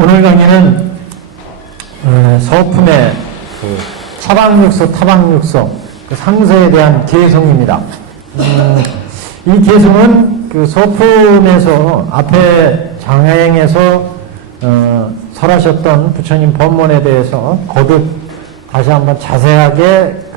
오늘 강의는 서품의 차방육소, 타방육소 그 상서에 대한 개성입니다. 이 개성은 그 서품에서 앞에 장하행에서 설하셨던 부처님 법문에 대해서 거듭 다시 한번 자세하게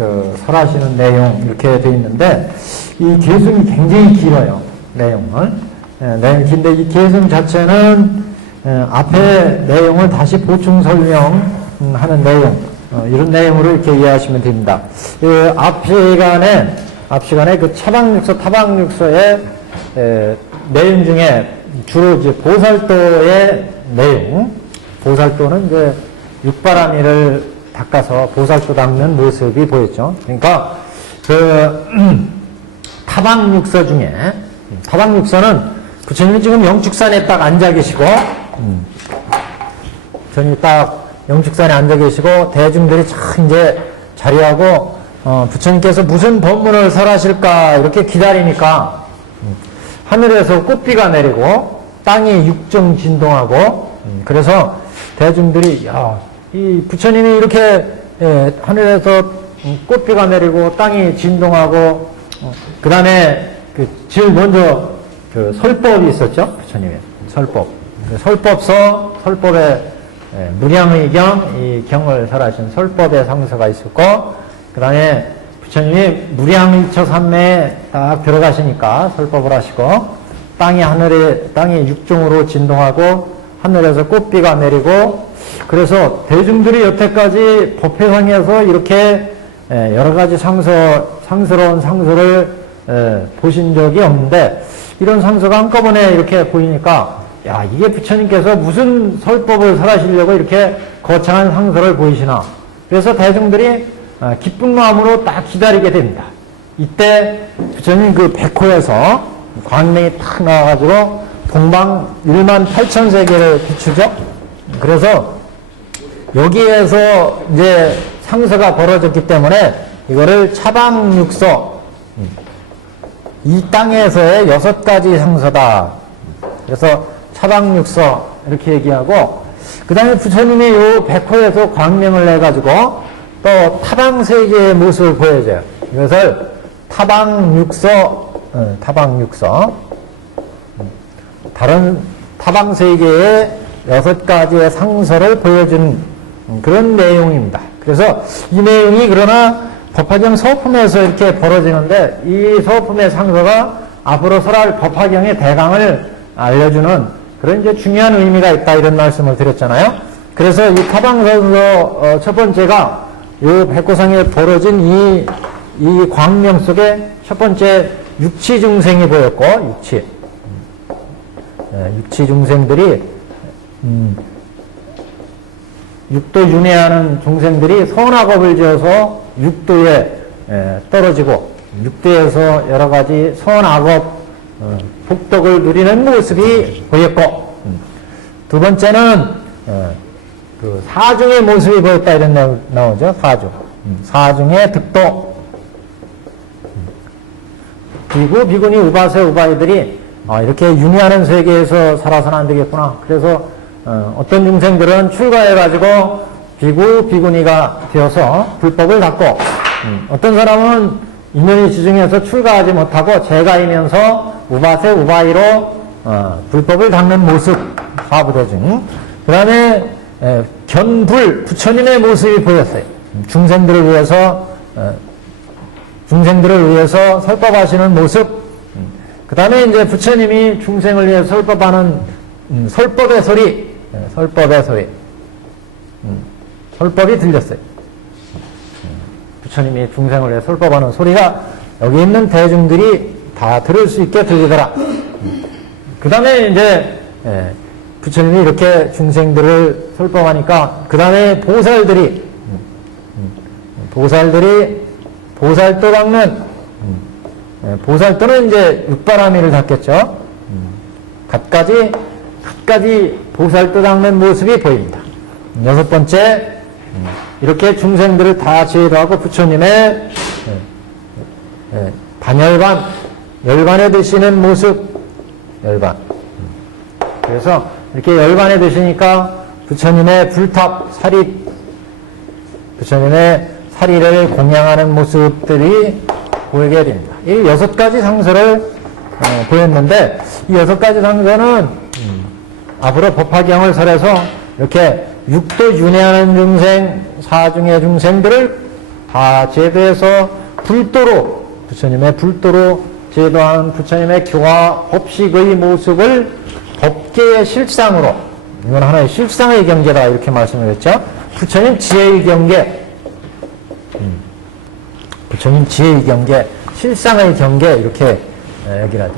설하시는 내용 이렇게 되어 있는데 이 개성이 굉장히 길어요. 내용이 긴데 이 개성 자체는 앞에 내용을 다시 보충 설명하는 내용, 이런 내용으로 이렇게 이해하시면 됩니다. 앞 시간에 그 차방육소, 타방육소의 내용 중에 주로 이제 보살도의 내용, 보살도는 이제 육바라밀을 닦아서 보살도 닦는 모습이 보였죠. 그러니까 타방육소 중에, 타방육소는 부처님이 지금 영축산에 딱 앉아 계시고, 부처님이 딱 영축산에 앉아 계시고, 대중들이 참 이제 자리하고, 부처님께서 무슨 법문을 설하실까, 이렇게 기다리니까, 하늘에서 꽃비가 내리고, 땅이 육정 진동하고, 그래서 대중들이, 야, 이 부처님이 이렇게, 하늘에서 꽃비가 내리고, 땅이 진동하고, 그 다음에, 제일 먼저, 설법이 있었죠? 부처님의 설법. 설법의 무량의경, 이 경을 설하신 설법의 상서가 있었고, 그 다음에 부처님이 무량의처 삼매에 딱 들어가시니까 설법을 하시고, 땅이 육종으로 진동하고, 하늘에서 꽃비가 내리고, 그래서 대중들이 여태까지 법회상에서 이렇게 여러 가지 상스러운 상서를 보신 적이 없는데, 이런 상서가 한꺼번에 이렇게 보이니까, 야, 이게 부처님께서 무슨 설법을 설하시려고 이렇게 거창한 상서를 보이시나. 그래서 대중들이 기쁜 마음으로 딱 기다리게 됩니다. 이때 부처님 그 백호에서 광명이 탁 나와가지고 동방 18,000세계를 비추죠. 그래서 여기에서 이제 상서가 벌어졌기 때문에 이거를 차방육소, 이 땅에서의 6가지 상서다. 그래서 차방육서 이렇게 얘기하고, 그 다음에 부처님이 요 백호에서 광명을 내가지고 또 타방세계의 모습을 보여줘요. 이것을 타방육서, 다른 타방세계의 6가지의 상서를 보여준 그런 내용입니다. 그래서 이 내용이 그러나 법화경 서품에서 이렇게 벌어지는데, 이 서품의 상서가 앞으로 설할 법화경의 대강을 알려주는 그런 이제 중요한 의미가 있다, 이런 말씀을 드렸잖아요. 그래서 이 타방상서 첫 번째가 이 백호상에 벌어진 이 광명 속에 첫 번째 육치중생이 보였고, 육치중생들이 육도 윤회하는 중생들이 선악업을 지어서 육도에 떨어지고, 육도에서 여러 가지 선악업, 복덕을 누리는 모습이 보였고, 두 번째는 그 사중의 모습이 보였다, 이런 나오죠. 사중의 득도. 비구, 비구니, 우바세, 우바이들이 이렇게 윤회하는 세계에서 살아서는 안 되겠구나. 그래서 어떤 중생들은 출가해가지고 비구, 비구니가 되어서 불법을 닦고, 어떤 사람은 인연이 지중해서 출가하지 못하고 재가이면서 우바세, 우바이로 불법을 닦는 모습, 사부대중. 그 다음에 견불, 부처님의 모습이 보였어요. 중생들을 위해서 설법하시는 모습. 그 다음에 이제 부처님이 중생을 위해서 설법하는 설법의 소리, 설법이 들렸어요. 부처님이 중생을 위해 설법하는 소리가 여기 있는 대중들이 다 들을 수 있게 들리더라. 그 다음에 이제 부처님이 이렇게 중생들을 설법하니까, 그 다음에 보살들이 보살도 닦는, 보살도는 이제 육바라밀을 닦겠죠. 갖가지 보살도 닦는 모습이 보입니다. 6번째, 이렇게 중생들을 다 제도하고 부처님의 열반에 드시는 모습, 열반. 그래서 이렇게 열반에 드시니까 부처님의 불탑 사리, 부처님의 사리를 공양하는 모습들이 보이게 됩니다. 이 6가지 상서를 보였는데, 이 6가지 상서는 앞으로 법화경을 설해서 이렇게 육도 윤회하는 중생, 사중의 중생들을 다 제도해서 불도로, 부처님의 불도로 제도한 부처님의 교화 법식의 모습을 법계의 실상으로, 이건 하나의 실상의 경계다 이렇게 말씀을 했죠. 부처님 지혜의 경계, 부처님 지혜의 경계, 실상의 경계 이렇게 얘기를 하죠.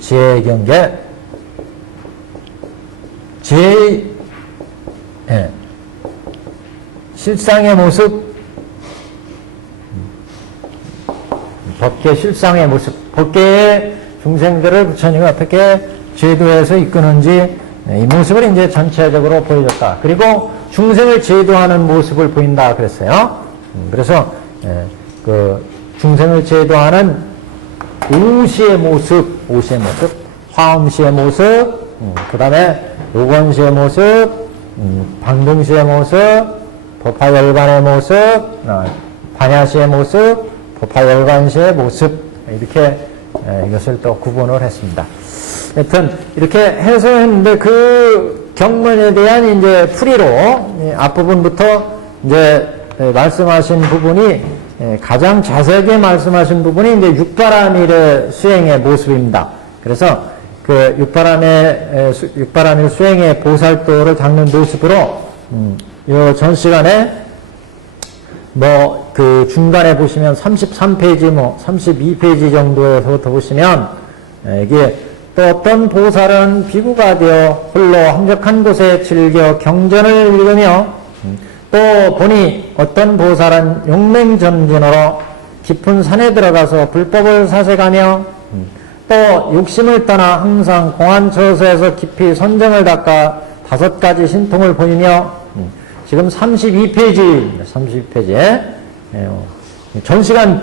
지혜의 경계, 지혜의 실상의 모습, 법계 실상의 모습, 법계의 중생들을 부처님이 어떻게 제도해서 이끄는지 이 모습을 이제 전체적으로 보여줬다. 그리고 중생을 제도하는 모습을 보인다 그랬어요. 그래서 그 중생을 제도하는 오시의 모습, 화엄시의 모습, 그 다음에 요건시의 모습, 방등시의 모습, 법화열반의 모습, 반야시의 모습, 법화열반시의 모습, 이렇게 이것을 또 구분을 했습니다. 하여튼 이렇게 해서 했는데 그 경문에 대한 이제 풀이로 앞부분부터 이제 말씀하신 부분이 가장 자세하게 말씀하신 부분이 이제 육바라밀의 수행의 모습입니다. 그래서 그 육바라밀 수행의 보살도를 닦는 모습으로 요 전 시간에 뭐 그 중간에 보시면 33페이지 뭐 32페이지 정도에서부터 보시면 이게 또 어떤 보살은 비구가 되어 홀로 함적한 곳에 즐겨 경전을 읽으며 또 보니 어떤 보살은 용맹전진으로 깊은 산에 들어가서 불법을 사색하며 또 욕심을 떠나 항상 공안처소에서 깊이 선정을 닦아 5가지 신통을 보이며 지금 32페이지에 전 시간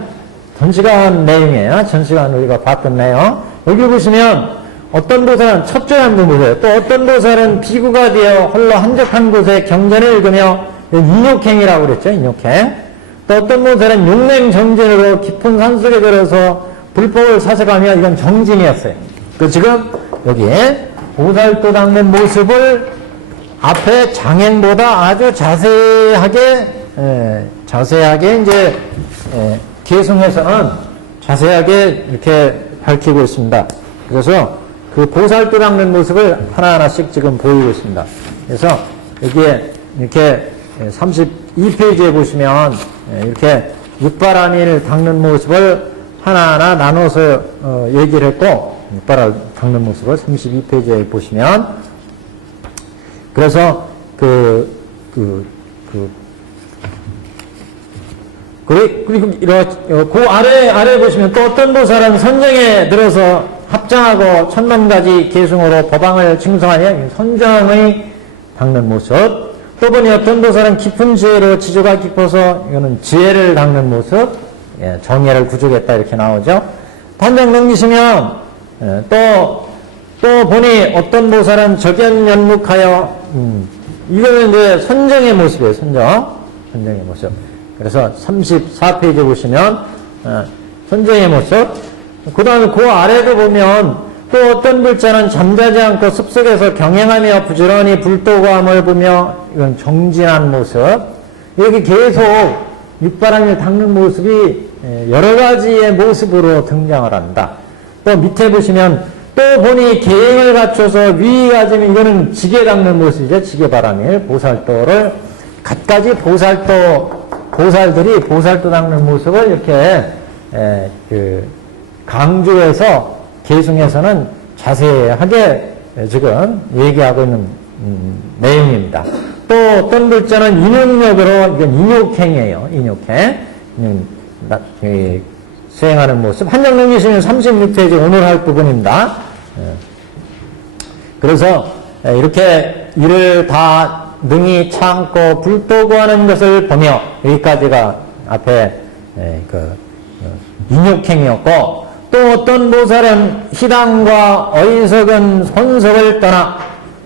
내용이에요. 전 시간 우리가 봤던 내용. 여기 보시면 어떤 보살은 첫째 한번 보세요. 또 어떤 보살은 비구가 되어 홀로 한적한 곳에 경전을 읽으며 인욕행이라고 그랬죠. 인욕행. 또 어떤 보살은 용맹정진으로 깊은 산속에 들어서 불법을 사색하며 이건 정진이었어요. 그 지금 여기에 보살도 닦는 모습을 앞에 장행보다 아주 자세하게 이제 계승해서는 자세하게 이렇게 밝히고 있습니다. 그래서 그 보살도 닦는 모습을 하나하나씩 지금 보이고 있습니다. 그래서 여기에 이렇게 32페이지에 보시면 이렇게 육바라밀 닦는 모습을 하나하나 나눠서 얘기를 했고, 육바라밀 닦는 모습을 32페이지에 보시면, 그래서 그리고 그 아래 보시면 또 어떤 보살은 선정에 들어서 합장하고 1000만가지 계승으로 법왕을 칭송하냐, 선정의 닦는 모습. 또 보니 어떤 보살은 깊은 지혜로 지조가 깊어서 이거는 지혜를 닦는 모습, 정예를 구족했다 이렇게 나오죠. 단장 넘기시면 또 보니 어떤 보살은 적연연묵하여 이거는 이제 선정의 모습이에요. 선정의 모습. 그래서 34페이지 보시면 선정의 모습. 그 다음에 그 아래도 보면 또 어떤 불자는 잠자지 않고 습속에서 경행하며 부지런히 불도감을 보며 이건 정진한 모습. 이렇게 계속 육바라밀 닦는 모습이 여러 가지의 모습으로 등장을 한다. 또 밑에 보시면 또 보니 계행을 갖춰서 위에 가지면 이거는 지게 닦는 모습이죠. 지게바라밀 보살도를 갖가지 보살들이 보살도 닦는 모습을 이렇게 강조해서 계승해서는 자세하게 지금 얘기하고 있는 내용입니다. 또 어떤 글자는 인욕력으로 이건 인욕행이에요. 인욕행 수행하는 모습. 한정 넘기시면 36페이지 오늘 할 부분입니다. 그래서 이렇게 이를 다 능히 참고 불도구하는 것을 보며 여기까지가 앞에 인욕행이었고, 또 어떤 보살은 희당과 어리석은 손석을 떠나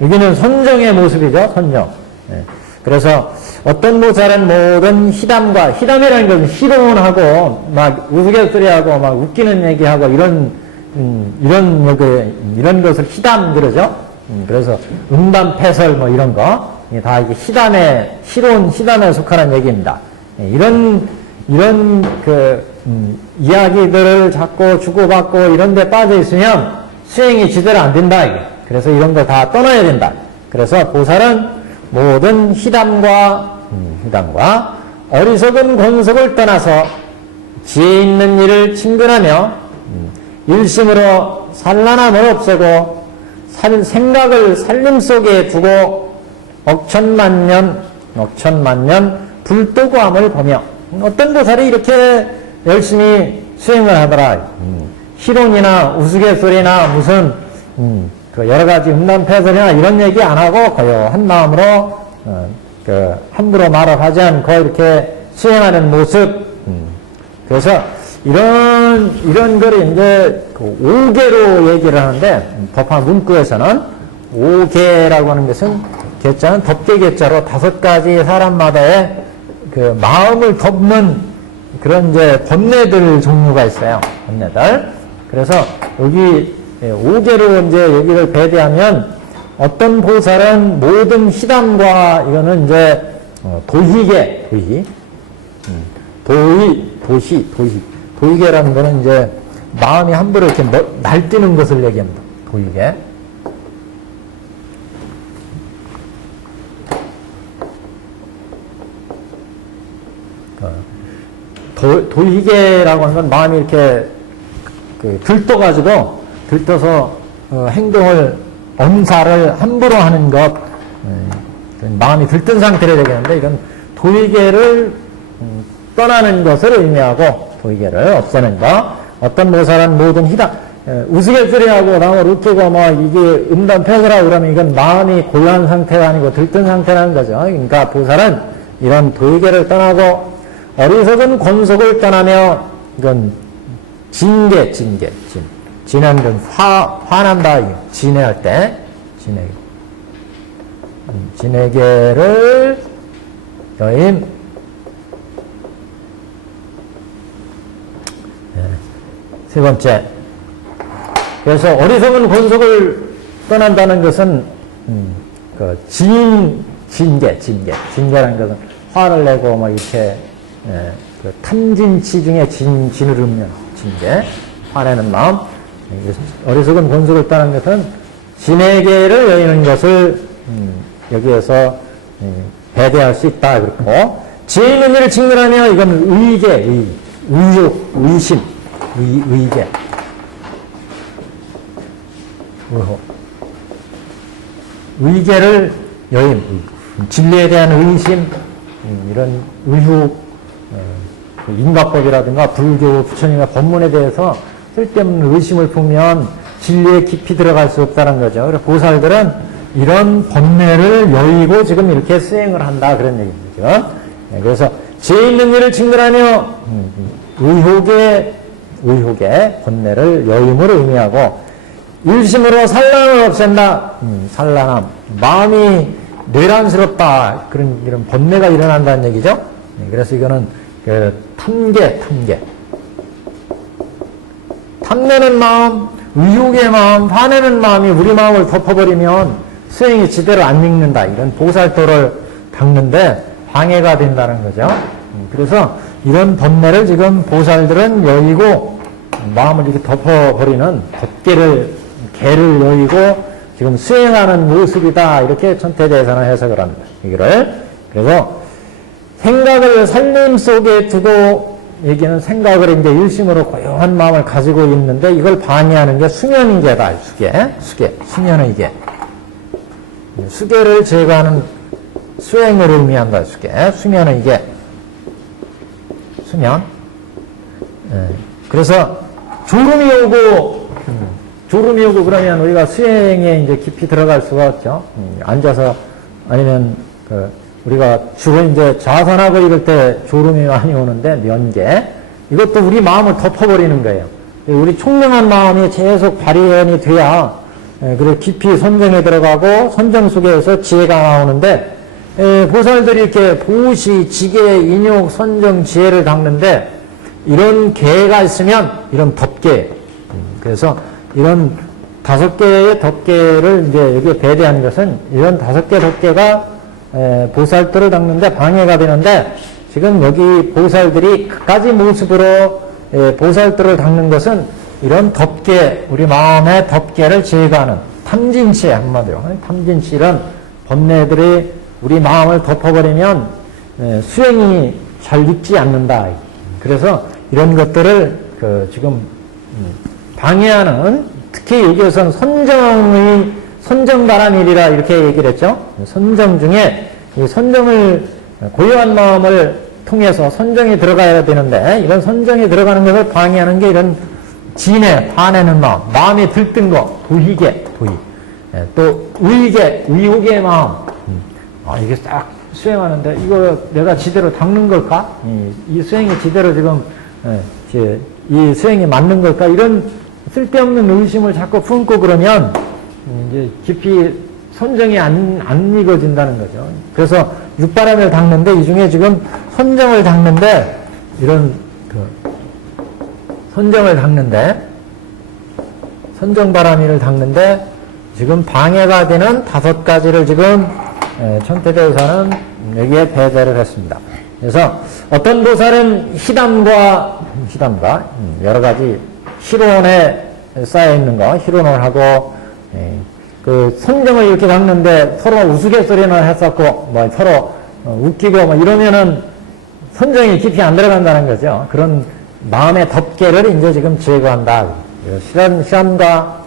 여기는 선정의 모습이죠. 선정. 예. 그래서 어떤 보살은 모든 희담이라는 것은 희롱하고 막 우스갯소리하고 막 웃기는 얘기하고 이런 것을 희담 그러죠. 그래서 음담패설 뭐 이런 거 다 이게 희담에 속하는 얘기입니다. 예. 이런 이야기들을 자꾸 주고받고 이런 데 빠져 있으면 수행이 제대로 안 된다. 이게. 그래서 이런 거 다 떠나야 된다. 그래서 보살은 모든 희담과 어리석은 권속을 떠나서 지혜 있는 일을 친근하며 일심으로 산란함을 없애고 생각을 살림 속에 두고 억천만년 불도구함을 보며 어떤 보살이 이렇게 열심히 수행을 하더라. 희론이나 우스갯소리나 무슨 여러 가지 음란패설이나 이런 얘기 안 하고 고요한 마음으로 함부로 말을 하지 않고 이렇게 수행하는 모습. 그래서 이런 거를 이제 오계로 얘기를 하는데 법화 문구에서는 오계라고 하는 것은 계자는 덮개 계자로 5가지 사람마다의 그 마음을 덮는 그런 이제 번뇌들 종류가 있어요. 번뇌들. 그래서 여기 5개로 이제 여기를 배대하면 어떤 보살은 모든 희담과 이거는 이제 도희계, 도희계라는 거는 이제 마음이 함부로 이렇게 날뛰는 것을 얘기합니다. 도희계. 도희계라고 하는 건 마음이 이렇게 들떠서 행동을 엄사를 함부로 하는 것, 마음이 들뜬 상태를 얘기하는데 이건 도희계를 떠나는 것을 의미하고 도희계를 없애는 것. 어떤 보살은 모든 희담, 우스갯소리하고 남을 웃기고 뭐 이게 음담패설하고 그러면 이건 마음이 고요한 상태가 아니고 들뜬 상태라는 거죠. 그러니까 보살은 이런 도희계를 떠나고 어리석은 권속을 떠나며 이건 진하는 건 화난다. 진해할 때 진해계를 여임. 세 번째. 그래서 어리석은 권속을 떠난다는 것은 진계라는 것은 화를 내고 뭐 이렇게 탐진치 중에 진을 읊는 진계, 화내는 마음. 어리석은 권속을 떠나는 것은 진해계를 여의는 것을 여기에서 배대할 수 있다. 그렇고 지혜 있는 일을 직면하며 이건 의계, 의욕, 의심, 의계, 의계를 여임, 진리에 대한 의심, 이런 의혹, 인과법이라든가 불교, 부처님의 법문에 대해서 쓸데없는 의심을 품으면 진리에 깊이 들어갈 수 없다는 거죠. 그래서 보살들은 이런 번뇌를 여의고 지금 이렇게 수행을 한다. 그런 얘기죠. 그래서 죄 있는 일을 직면하며 의혹의 번뇌를 여임으로 의미하고 일심으로 산란을 없앤다. 산란함. 마음이 뇌란스럽다. 이런 번뇌가 일어난다는 얘기죠. 그래서 이거는 탐계. 탐내는 마음, 의욕의 마음, 화내는 마음이 우리 마음을 덮어버리면 수행이 제대로 안 읽는다. 이런 보살도를 닦는데 방해가 된다는 거죠. 그래서 이런 번뇌를 지금 보살들은 여의고 마음을 이렇게 덮어버리는 개를 여의고 지금 수행하는 모습이다. 이렇게 천태대에서는 해석을 합니다. 그래서 생각을 살림 속에 두고 얘기는 생각을 이제 일심으로 고요한 마음을 가지고 있는데 이걸 방해하는 게 수면이계다. 수면의 계. 수계를 제거하는 수행을 의미한다. 수면의 계. 수면. 그래서 졸음이 오고 그러면 우리가 수행에 이제 깊이 들어갈 수가 없죠. 앉아서 아니면 우리가 주로 이제 좌선하고 이럴 때 졸음이 많이 오는데 면계. 이것도 우리 마음을 덮어버리는 거예요. 우리 총명한 마음이 계속 발현이 돼야 그리고 깊이 선정에 들어가고 선정 속에서 지혜가 나오는데 보살들이 이렇게 보시, 지계, 인욕, 선정, 지혜를 닦는데 이런 계가 있으면 이런 덮계 그래서 이런 5개의 덮계를 이제 여기에 배대한 것은 이런 5개 덮계가 보살들을 닦는데 방해가 되는데 지금 여기 보살들이 갖가지 모습으로 보살들을 닦는 것은 이런 덮계, 우리 마음의 덮계를 제거하는 탐진치 한마디로 탐진치 이런 번뇌들이 우리 마음을 덮어버리면 수행이 잘 익지 않는다. 그래서 이런 것들을 지금 방해하는 특히 여기에서는 선정바람일이라 이렇게 얘기를 했죠. 선정 중에 이 선정을 고요한 마음을 통해서 선정이 들어가야 되는데 이런 선정이 들어가는 것을 방해하는 게 이런 진해, 화내는 마음, 마음이 들뜬 거, 도희계, 도희. 또 의계, 의혹의 마음. 이게 딱 수행하는데 이거 내가 지대로 닦는 걸까? 이 수행이 지대로 지금 이 수행이 맞는 걸까? 이런 쓸데없는 의심을 자꾸 품고 그러면 이제 깊이 선정이 안 익어진다는 거죠. 그래서 육바람을 닦는데 이 중에 지금 선정을 닦는데 이런 선정을 닦는데 선정바람이를 닦는데 지금 방해가 되는 5가지를 지금 천태대사는 여기에 배제를 했습니다. 그래서 어떤 보살은 희담과 여러 가지 희론에 쌓여 있는 거 희론을 하고 그 선정을 이렇게 닦는데 서로 우스갯소리는 했었고 뭐 서로 웃기고 뭐 이러면은 선정이 깊이 안 들어간다는 거죠. 그런 마음의 덮개를 이제 지금 제거한다. 실험과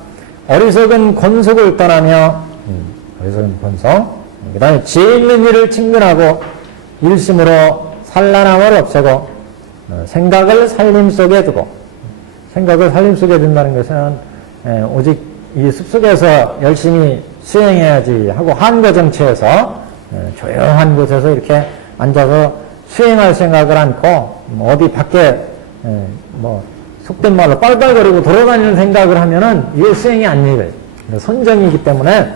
어리석은 권속을 떠나며 어리석은 권속 그 다음에 지혜 있는 일을 친근하고 일심으로 산란함을 없애고 생각을 살림 속에 두고 생각을 살림 속에 둔다는 것은 오직 이 숲속에서 열심히 수행해야지 하고 한거 정체에서 조용한 곳에서 이렇게 앉아서 수행할 생각을 않고 어디 밖에 뭐 속된 말로 빨빨거리고 돌아다니는 생각을 하면은 이게 수행이 아니에요. 선정이기 때문에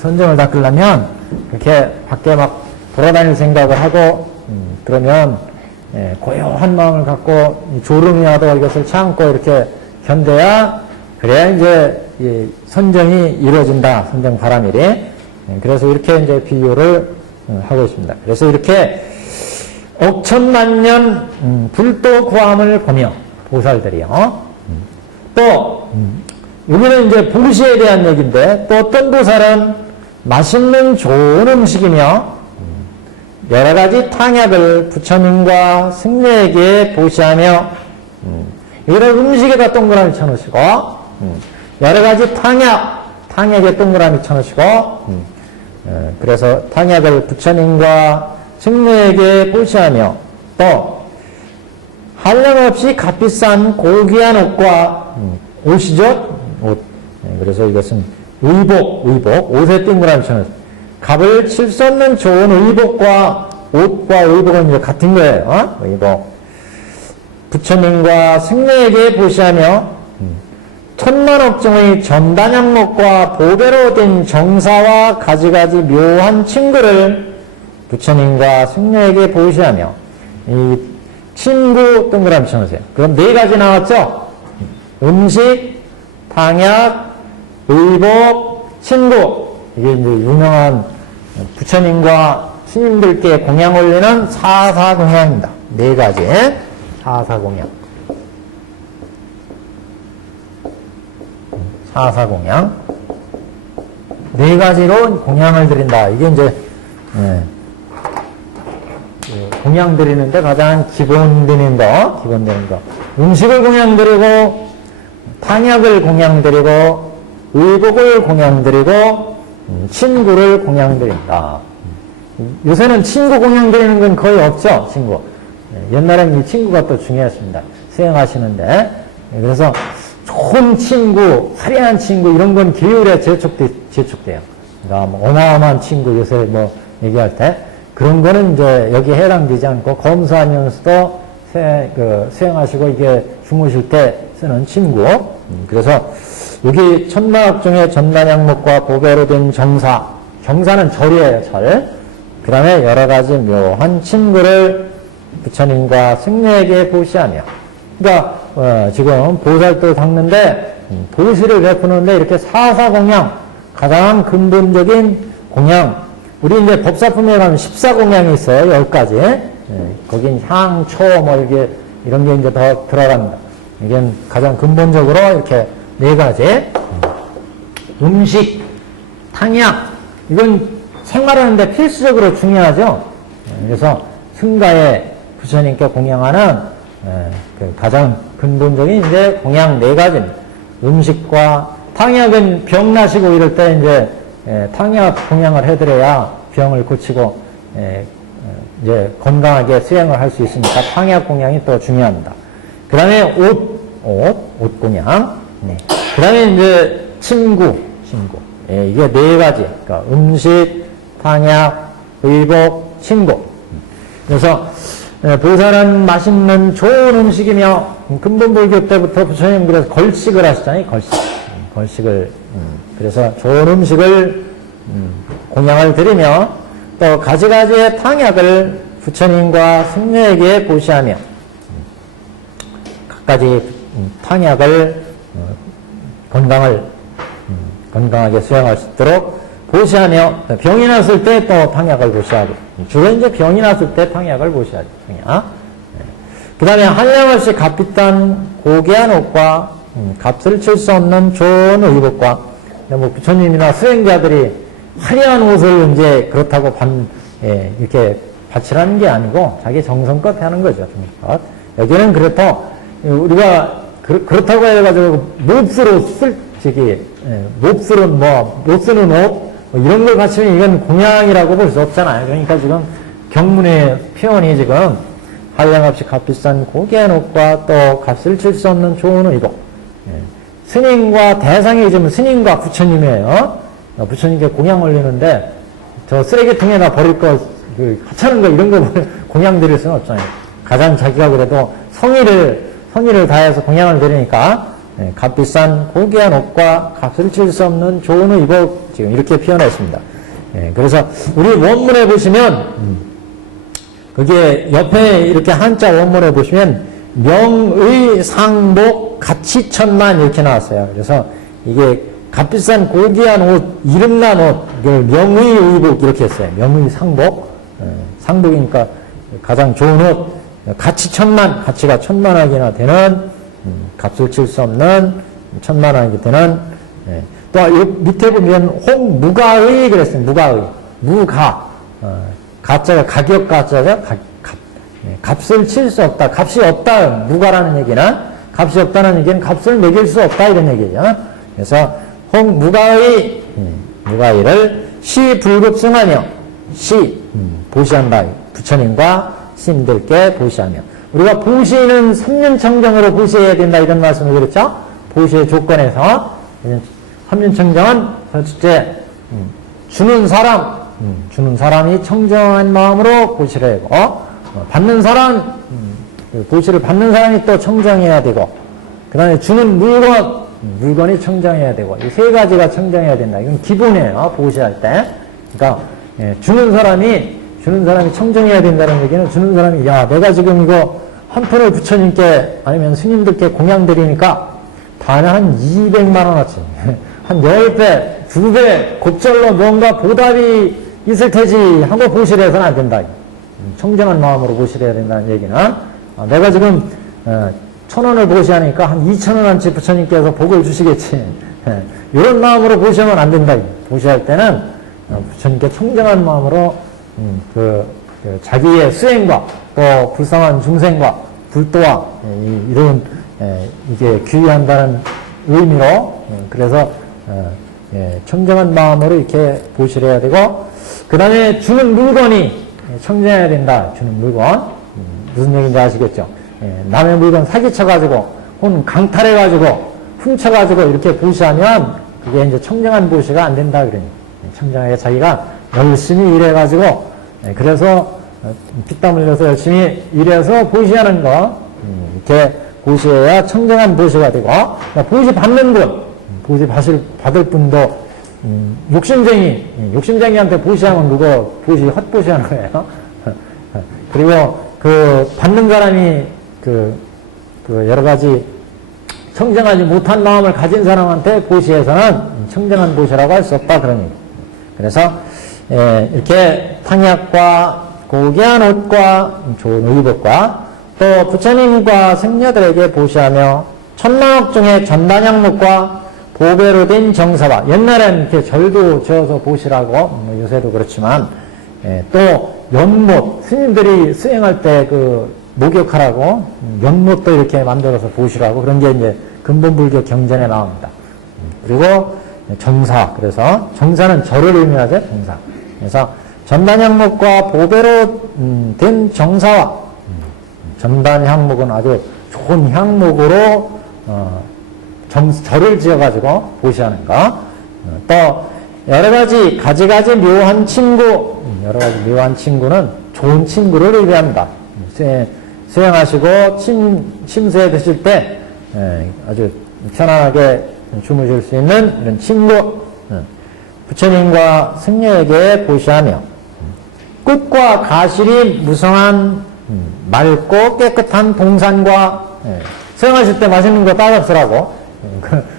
선정을 닦으려면 그렇게 밖에 막 돌아다닐 생각을 하고 그러면 고요한 마음을 갖고 졸음이 와도 이것을 참고 이렇게 견뎌야 그래야 이제 이 선정이 이루어진다. 선정 바람일이. 그래서 이렇게 이제 비유를 하고 있습니다. 그래서 이렇게 억천만년 불도 구함을 보며 보살들이요. 또 여기는 이제 보시에 대한 얘기인데 또 어떤 보살은 맛있는 좋은 음식이며 여러 가지 탕약을 부처님과 승려에게 보시하며 이런 음식에다 동그라미 쳐놓으시고 여러 가지 탕약에 동그라미 쳐놓으시고 그래서 탕약을 부처님과 승려에게 보시하며 또 한량없이 값비싼 고귀한 옷과 옷이죠. 옷. 그래서 이것은 의복, 옷에 동그라미 쳐놓으시고 값을 칠 수 없는 좋은 의복과 옷과 의복은 이제 같은 거예요. 의복. 부처님과 승려에게 보시하며 천만업종의 전단양목과 보배로 된 정사와 가지가지 묘한 친구를 부처님과 승려에게 보시하며 이 친구 동그라미 쳐놓으세요. 그럼 4가지 나왔죠? 음식, 탕약, 의복, 친구. 이게 이제 유명한 부처님과 스님들께 공양 올리는 사사공양입니다. 4가지 사사공양. 사사공양. 4가지로 공양을 드린다. 이게 이제 공양 드리는데 가장 기본 드리는 거. 음식을 공양 드리고 탕약을 공양 드리고 의복을 공양 드리고 친구를 공양 드린다. 요새는 친구 공양 드리는 건 거의 없죠. 친구. 옛날에는 이 친구가 또 중요했습니다. 수행하시는데. 그래서 좋은 친구, 화려한 친구 이런 건 계율에 제촉돼요. 그러니까 뭐 어마어마한 친구 요새 뭐 얘기할 때 그런 거는 이제 여기에 해당되지 않고 검사하면서도 수행하시고 이게 주무실 때 쓰는 친구. 그래서 여기 천마학 중에 전난양목과 보배로 된 정사, 정사는 절이에요, 절. 그 다음에 여러 가지 묘한 친구를 부처님과 승려에게 보시하며. 그러니까, 지금 보살도 닦는데, 보시를 베푸는데 이렇게 사사공양, 가장 근본적인 공양. 우리 이제 법사품에 가면 14공양이 있어요, 10가지. 거긴 향, 초, 뭐, 이게, 이런 게 이제 더 들어갑니다. 이게 가장 근본적으로 이렇게 4가지. 음식, 탕약, 이건 생활하는데 필수적으로 중요하죠. 그래서 승가에 부처님께 공양하는 그 가장 근본적인 이제 공양 4가지입니다. 음식과 탕약은 병 나시고 이럴 때 이제 탕약 공양을 해드려야 병을 고치고 이제 건강하게 수행을 할 수 있으니까 탕약 공양이 또 중요합니다. 그 다음에 옷 공양. 네. 그 다음에 이제 침구. 이게 4가지. 그러니까 음식, 탕약, 의복, 침구. 그래서 보살은 맛있는 좋은 음식이며 근본불교 때부터 부처님 그래서 걸식을 하시잖아요. 걸식을 그래서 좋은 음식을 공양을 드리며 또 가지가지의 탕약을 부처님과 승려에게 보시하며 각가지 탕약을 건강하게 수행할 수 있도록 보시하며 병이 났을 때 또 탕약을 보시하고 주로 이제 병이 났을 때 탕약을 보시하죠. 그 다음에 한량없이 값비싼 고귀한 옷과 값을 칠 수 없는 좋은 의복과 뭐 부처님이나 수행자들이 화려한 옷을 이제 그렇다고 이렇게 바치라는 게 아니고 자기 정성껏 하는 거죠. 정성껏. 여기는 그렇다 우리가 그렇다고 해가지고 몹쓸 옷 몹쓸 못 쓰는 옷 이런 걸 바치면 이건 공양이라고 볼 수 없잖아요. 그러니까 지금 경문의 표현이 지금 한량없이 값비싼 고귀한 옷과 또 값을 칠 수 없는 좋은 의복. 스님과 대상이 지금 스님과 부처님이에요. 부처님께 공양 올리는데 저 쓰레기통에다 버릴 거, 하찮은 거 이런 거 공양 드릴 수는 없잖아요. 가장 자기가 그래도 성의를 다해서 공양을 드리니까 값비싼 고귀한 옷과 값을 칠 수 없는 좋은 의복 지금 이렇게 표현했습니다. 그래서 우리 원문에 보시면 그게 옆에 이렇게 한자 원문에 보시면 명의 상복 가치천만 이렇게 나왔어요. 그래서 이게 값비싼 고귀한 옷, 이름난 옷, 명의 의복 이렇게 했어요. 명의 상복, 상복이니까 가장 좋은 옷, 가치천만, 가치가 천만원이나 되는 값을 칠 수 없는 천만원이 되는 또 밑에 보면 홍무가의 그랬어요. 무가의, 무가, 가짜가 가격 가짜죠. 값을 칠 수 없다. 값이 없다. 무가라는 얘기는 값이 없다는 얘기는 값을 매길 수 없다 이런 얘기죠. 그래서 홍무가의 무가의를 시불급승하며 보시한다. 부처님과 스님들께 보시하며 우리가 보시는 3년청정으로 보시해야 된다 이런 말씀을 드렸죠. 보시의 조건에서 3년청정은 첫째 주는 사람이 청정한 마음으로 보시를 하고 받는 사람 보시를 받는 사람이 또 청정해야 되고 그 다음에 주는 물건이 청정해야 되고 이 3가지가 청정해야 된다. 이건 기본이에요. 보시할 때. 그러니까 주는 사람이 청정해야 된다는 얘기는 주는 사람이 야 내가 지금 이거 한 푼을 부처님께 아니면 스님들께 공양드리니까 다음에 한 200만 원어치 한 10배, 2배 곱절로 뭔가 보답이 있을 테지 하고 보시를 해서는 안 된다. 청정한 마음으로 보시를 해야 된다는 얘기는 내가 지금 1,000원을 보시하니까 한 2,000원어치 부처님께서 복을 주시겠지. 이런 마음으로 보시면 안 된다. 보시할 때는 부처님께 청정한 마음으로 자기의 수행과 또 불쌍한 중생과 불도와 이런 이게 귀의한다는 의미로 그래서 청정한 마음으로 이렇게 보시를 해야 되고 그 다음에 주는 물건이 청정해야 된다. 주는 물건 무슨 얘기인지 아시겠죠? 남의 물건 사기쳐가지고 혹은 강탈해가지고 훔쳐가지고 이렇게 보시하면 그게 이제 청정한 보시가 안 된다. 그러니 청정하게 자기가 열심히 일해가지고 그래서 피땀 흘려서 열심히 일해서 보시하는 거 이렇게 보시해야 청정한 보시가 되고 보시 받는 분 보시 받을 분도, 욕심쟁이한테 보시하면 그거 보시 헛보시하는 거예요. 그리고 받는 사람이 여러 가지 청정하지 못한 마음을 가진 사람한테 보시해서는 청정한 보시라고 할 수 없다. 그런 얘기. 그래서, 이렇게 탕약과 고귀한 옷과 좋은 의복과 또 부처님과 승려들에게 보시하며 천만억 중의 전단향목과 보배로 된 정사와 옛날에는 이렇게 절도 지어서 보시라고 요새도 그렇지만 또 연못 스님들이 수행할 때 목욕하라고 연못도 이렇게 만들어서 보시라고 그런 게 이제 근본불교 경전에 나옵니다. 그리고 정사 그래서 정사는 절을 의미하죠. 정사 그래서 전단향목과 보배로 된 정사와 전단 향목은 아주 좋은 향목으로 절을 지어가지고 보시하는 거. 또 여러 가지 가지가지 묘한 친구 여러 가지 묘한 친구는 좋은 친구를 의미합니다. 수행하시고 침수에 드실 때 아주 편안하게 주무실 수 있는 이런 친구 부처님과 승려에게 보시하며 끝과 가실이 무성한 맑고 깨끗한 동산과 수행하실 때 맛있는 거 따잡수라고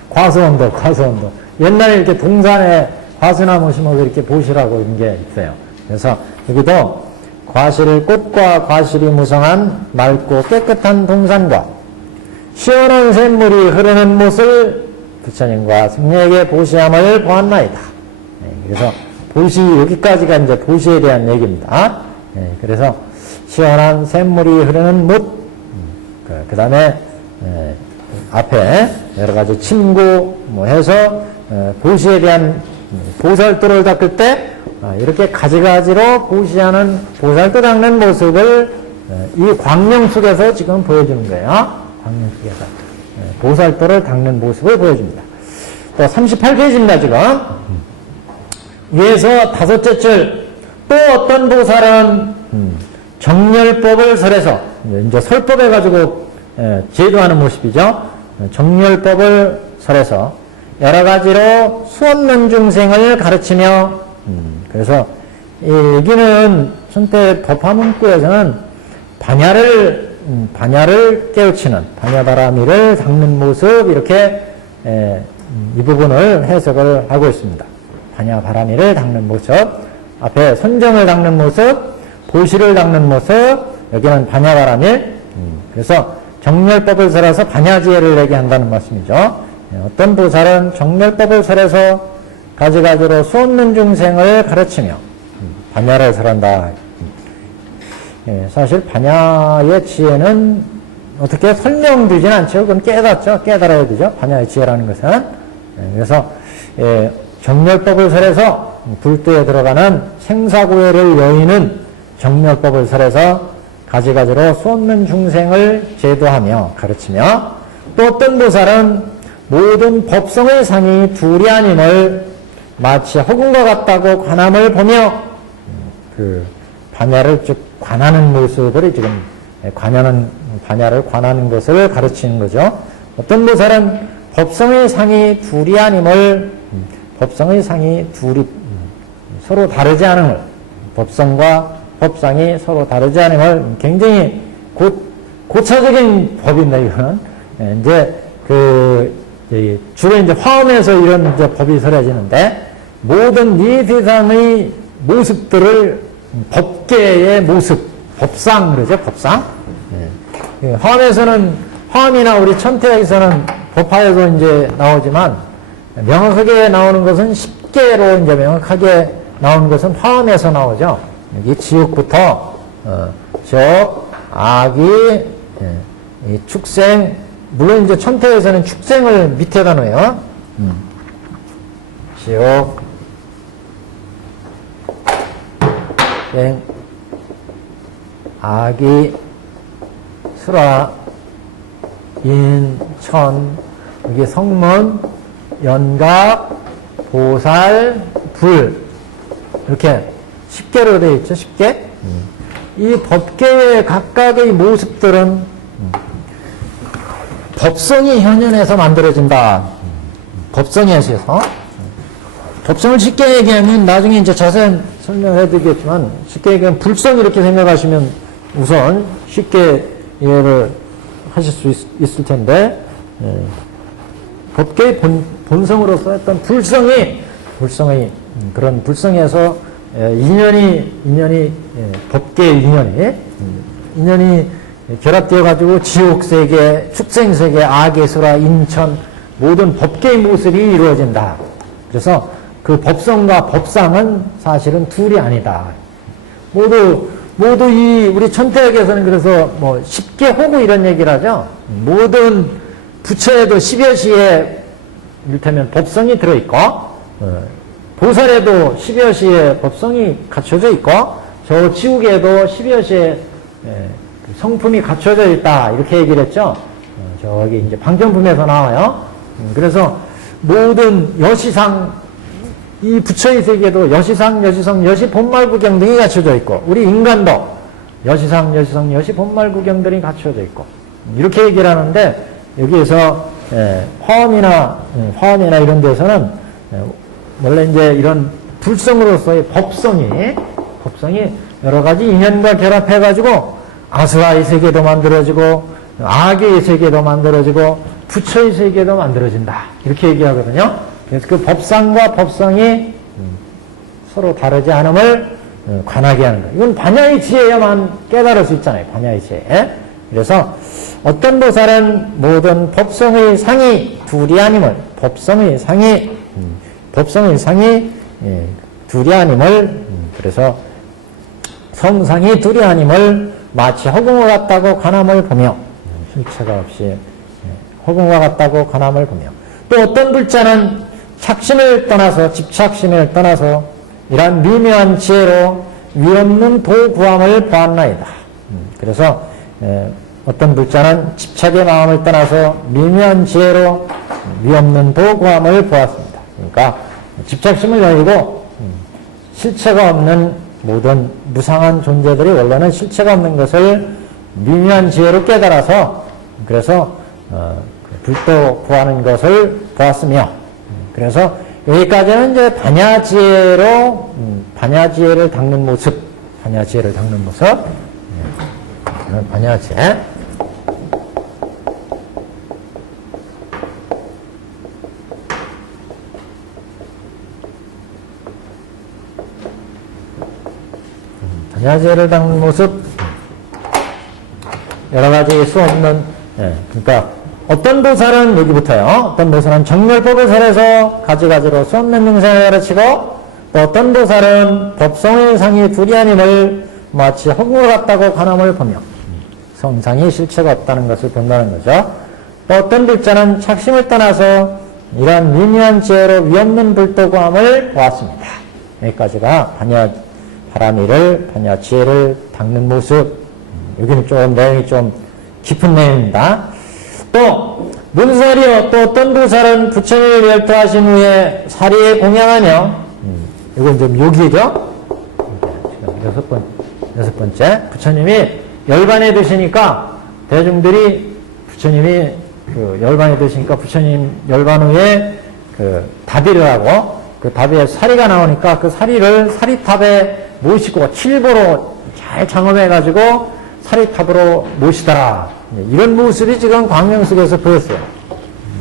과수원도 옛날에 이렇게 동산에 과수나무 심어서 이렇게 보시라고 이런 게 있어요. 그래서 여기도 꽃과 과실이 무성한 맑고 깨끗한 동산과 시원한 샘물이 흐르는 못을 부처님과 승려에게 보시함을 보았나이다. 그래서 여기까지가 이제 보시에 대한 얘기입니다. 그래서 시원한 샘물이 흐르는 못, 그 다음에 앞에 여러 가지 친구 해서 보시에 대한 보살도를 닦을 때 이렇게 가지가지로 보시하는 보살도 닦는 모습을 이 광명 속에서 지금 보여주는 거예요. 광명 속에서 보살도를 닦는 모습을 보여줍니다. 또 38페이지입니다. 지금 위에서 다섯째 줄 또 어떤 보살은 정열법을 설해서 이제 설법해가지고 제도하는 모습이죠. 정열법을 설해서 여러 가지로 수없는 중생을 가르치며 그래서 여기는 선태 법화문구에서는 반야를 깨우치는 반야바라미를 닦는 모습 이렇게 이 부분을 해석을 하고 있습니다. 반야바라미를 닦는 모습 앞에 손정을 닦는 모습 보시를 닦는 모습 여기는 반야바라밀 그래서 정열법을 설해서 반야지혜를 내게 한다는 말씀이죠. 어떤 보살은 정열법을 설해서 가지가지로 수없는 중생을 가르치며 반야를 설한다. 사실 반야의 지혜는 어떻게 설명되지는 않죠. 그건 깨달아야 되죠. 반야의 지혜라는 것은. 그래서 정열법을 설해서 불도에 들어가는 생사고해를 여의는 정열법을 설해서 가지가지로 수없는 중생을 제도하며 가르치며 또 어떤 보살은 모든 법성의 상이 둘이 아님을 마치 허공과 같다고 관함을 보며 반야를 쭉 관하는 모습을 지금 반야를 관하는 것을 가르치는 거죠. 어떤 보살은 법성의 상이 둘이 아님을 법성의 상이 둘이 서로 다르지 않음을 법성과 법상이 서로 다르지 않음을 굉장히 고차적인 법인데 이거는 이제 주로 이제 화엄에서 이런 이제 법이 설해지는데 모든 이 세상의 모습들을 법계의 모습 법상 그러죠 법상 화엄에서는 화엄이나 우리 천태에서는 법화에서 이제 나오지만 명확하게 나오는 것은 10개로 이제 명확하게 나오는 것은 화엄에서 나오죠. 여기 지옥부터 적, 악이, 축생, 물론 이제 천태에서는 축생을 밑에다 놓아요. 지옥, 생, 악이, 수라, 인, 천, 여기 성문, 연각, 보살, 불 이렇게 10개로 되어 있죠. 10개. 이 법계의 각각의 모습들은 법성이 현현해서 만들어진다. 법성에서 법성을 쉽게 얘기하면 나중에 이제 자세히 설명해 드리겠지만 쉽게 얘기하면 불성 이렇게 생각하시면 우선 쉽게 이해를 하실 수 있을 텐데 법계의 본성으로서 어떤 불성의 그런 불성에서 인연이 법계의 인연이 결합되어 가지고 지옥 세계, 축생 세계, 아계수라, 인천 모든 법계의 모습이 이루어진다. 그래서 그 법성과 법상은 사실은 둘이 아니다. 모두 이 우리 천태학에서는 그래서 뭐 쉽게 호구 이런 얘기를 하죠. 모든 부처에도 10여시에 이를테면 법성이 들어있고 보살에도 10여시에 법성이 갖춰져 있고 저 지옥에도 10여시에 성품이 갖춰져 있다 이렇게 얘기를 했죠. 저기 이제 방정품에서 나와요. 그래서 모든 여시상 이 부처의 세계도 여시상, 여시성, 여시 본말구경 등이 갖춰져 있고 우리 인간도 여시상, 여시성, 여시 본말구경들이 갖춰져 있고 이렇게 얘기를 하는데 여기에서 화엄이나 이런 데서는 원래 이제 이런 불성으로서의 법성이 여러 가지 인연과 결합해가지고 아스라의 세계도 만들어지고 아계의 세계도 만들어지고 부처의 세계도 만들어진다 이렇게 얘기하거든요. 그래서 그 법상과 법성이 서로 다르지 않음을 관하게 하는 거예요. 이건 반야의 지혜야만 깨달을 수 있잖아요. 반야의 지혜. 그래서 어떤 보살은 모든 법성의 상이 둘이 아님을 법성의 상이 둘이 아님을 그래서 성상이 둘이 아님을 마치 허공과 같다고 관함을 보며 실체가 없이 허공과 같다고 관함을 보며 또 어떤 불자는 착심을 떠나서 집착심을 떠나서 이러한 미묘한 지혜로 위없는 도구함을 보았나이다. 그래서 어떤 불자는 집착의 마음을 떠나서 미묘한 지혜로 위없는 도구함을 보았습니다. 그러니까 집착심을 여의고 실체가 없는 모든 무상한 존재들이 원래는 실체가 없는 것을 미묘한 지혜로 깨달아서 그래서 불도 구하는 것을 보았으며 그래서 여기까지는 이제 반야지혜를 닦는 모습 반야지혜 반야지혜를 닦는 모습 여러 가지 수 없는 그러니까 어떤 보살은 여기부터요. 어떤 보살은 정멸법을 설해서 가지가지로 수 없는 명상을 가르치고 또 어떤 보살은 법성의 상이 둘이 아님을 마치 허공을 같다고 관함을 보며 성상이 실체가 없다는 것을 본다는 거죠. 또 어떤 불자는 착심을 떠나서 이러한 미묘한 지혜로 위없는 불도구함을 보았습니다. 여기까지가 반야 지혜를 닦는 모습. 여기는 좀 내용이 좀 깊은 내용입니다. 또 문사리요 또 어떤 보살은 부처님을 열토하신 후에 사리에 공양하며 이건 좀 요기죠. 여섯 번째 부처님이 열반에 드시니까 대중들이 부처님이 열반에 드시니까 부처님 열반 후에 다비를 하고 그 다비에 사리가 나오니까 그 사리를 사리탑에 모시고 칠보로 잘 장엄해 가지고 사리탑으로 모시더라. 이런 모습이 지금 광명석에서 보였어요.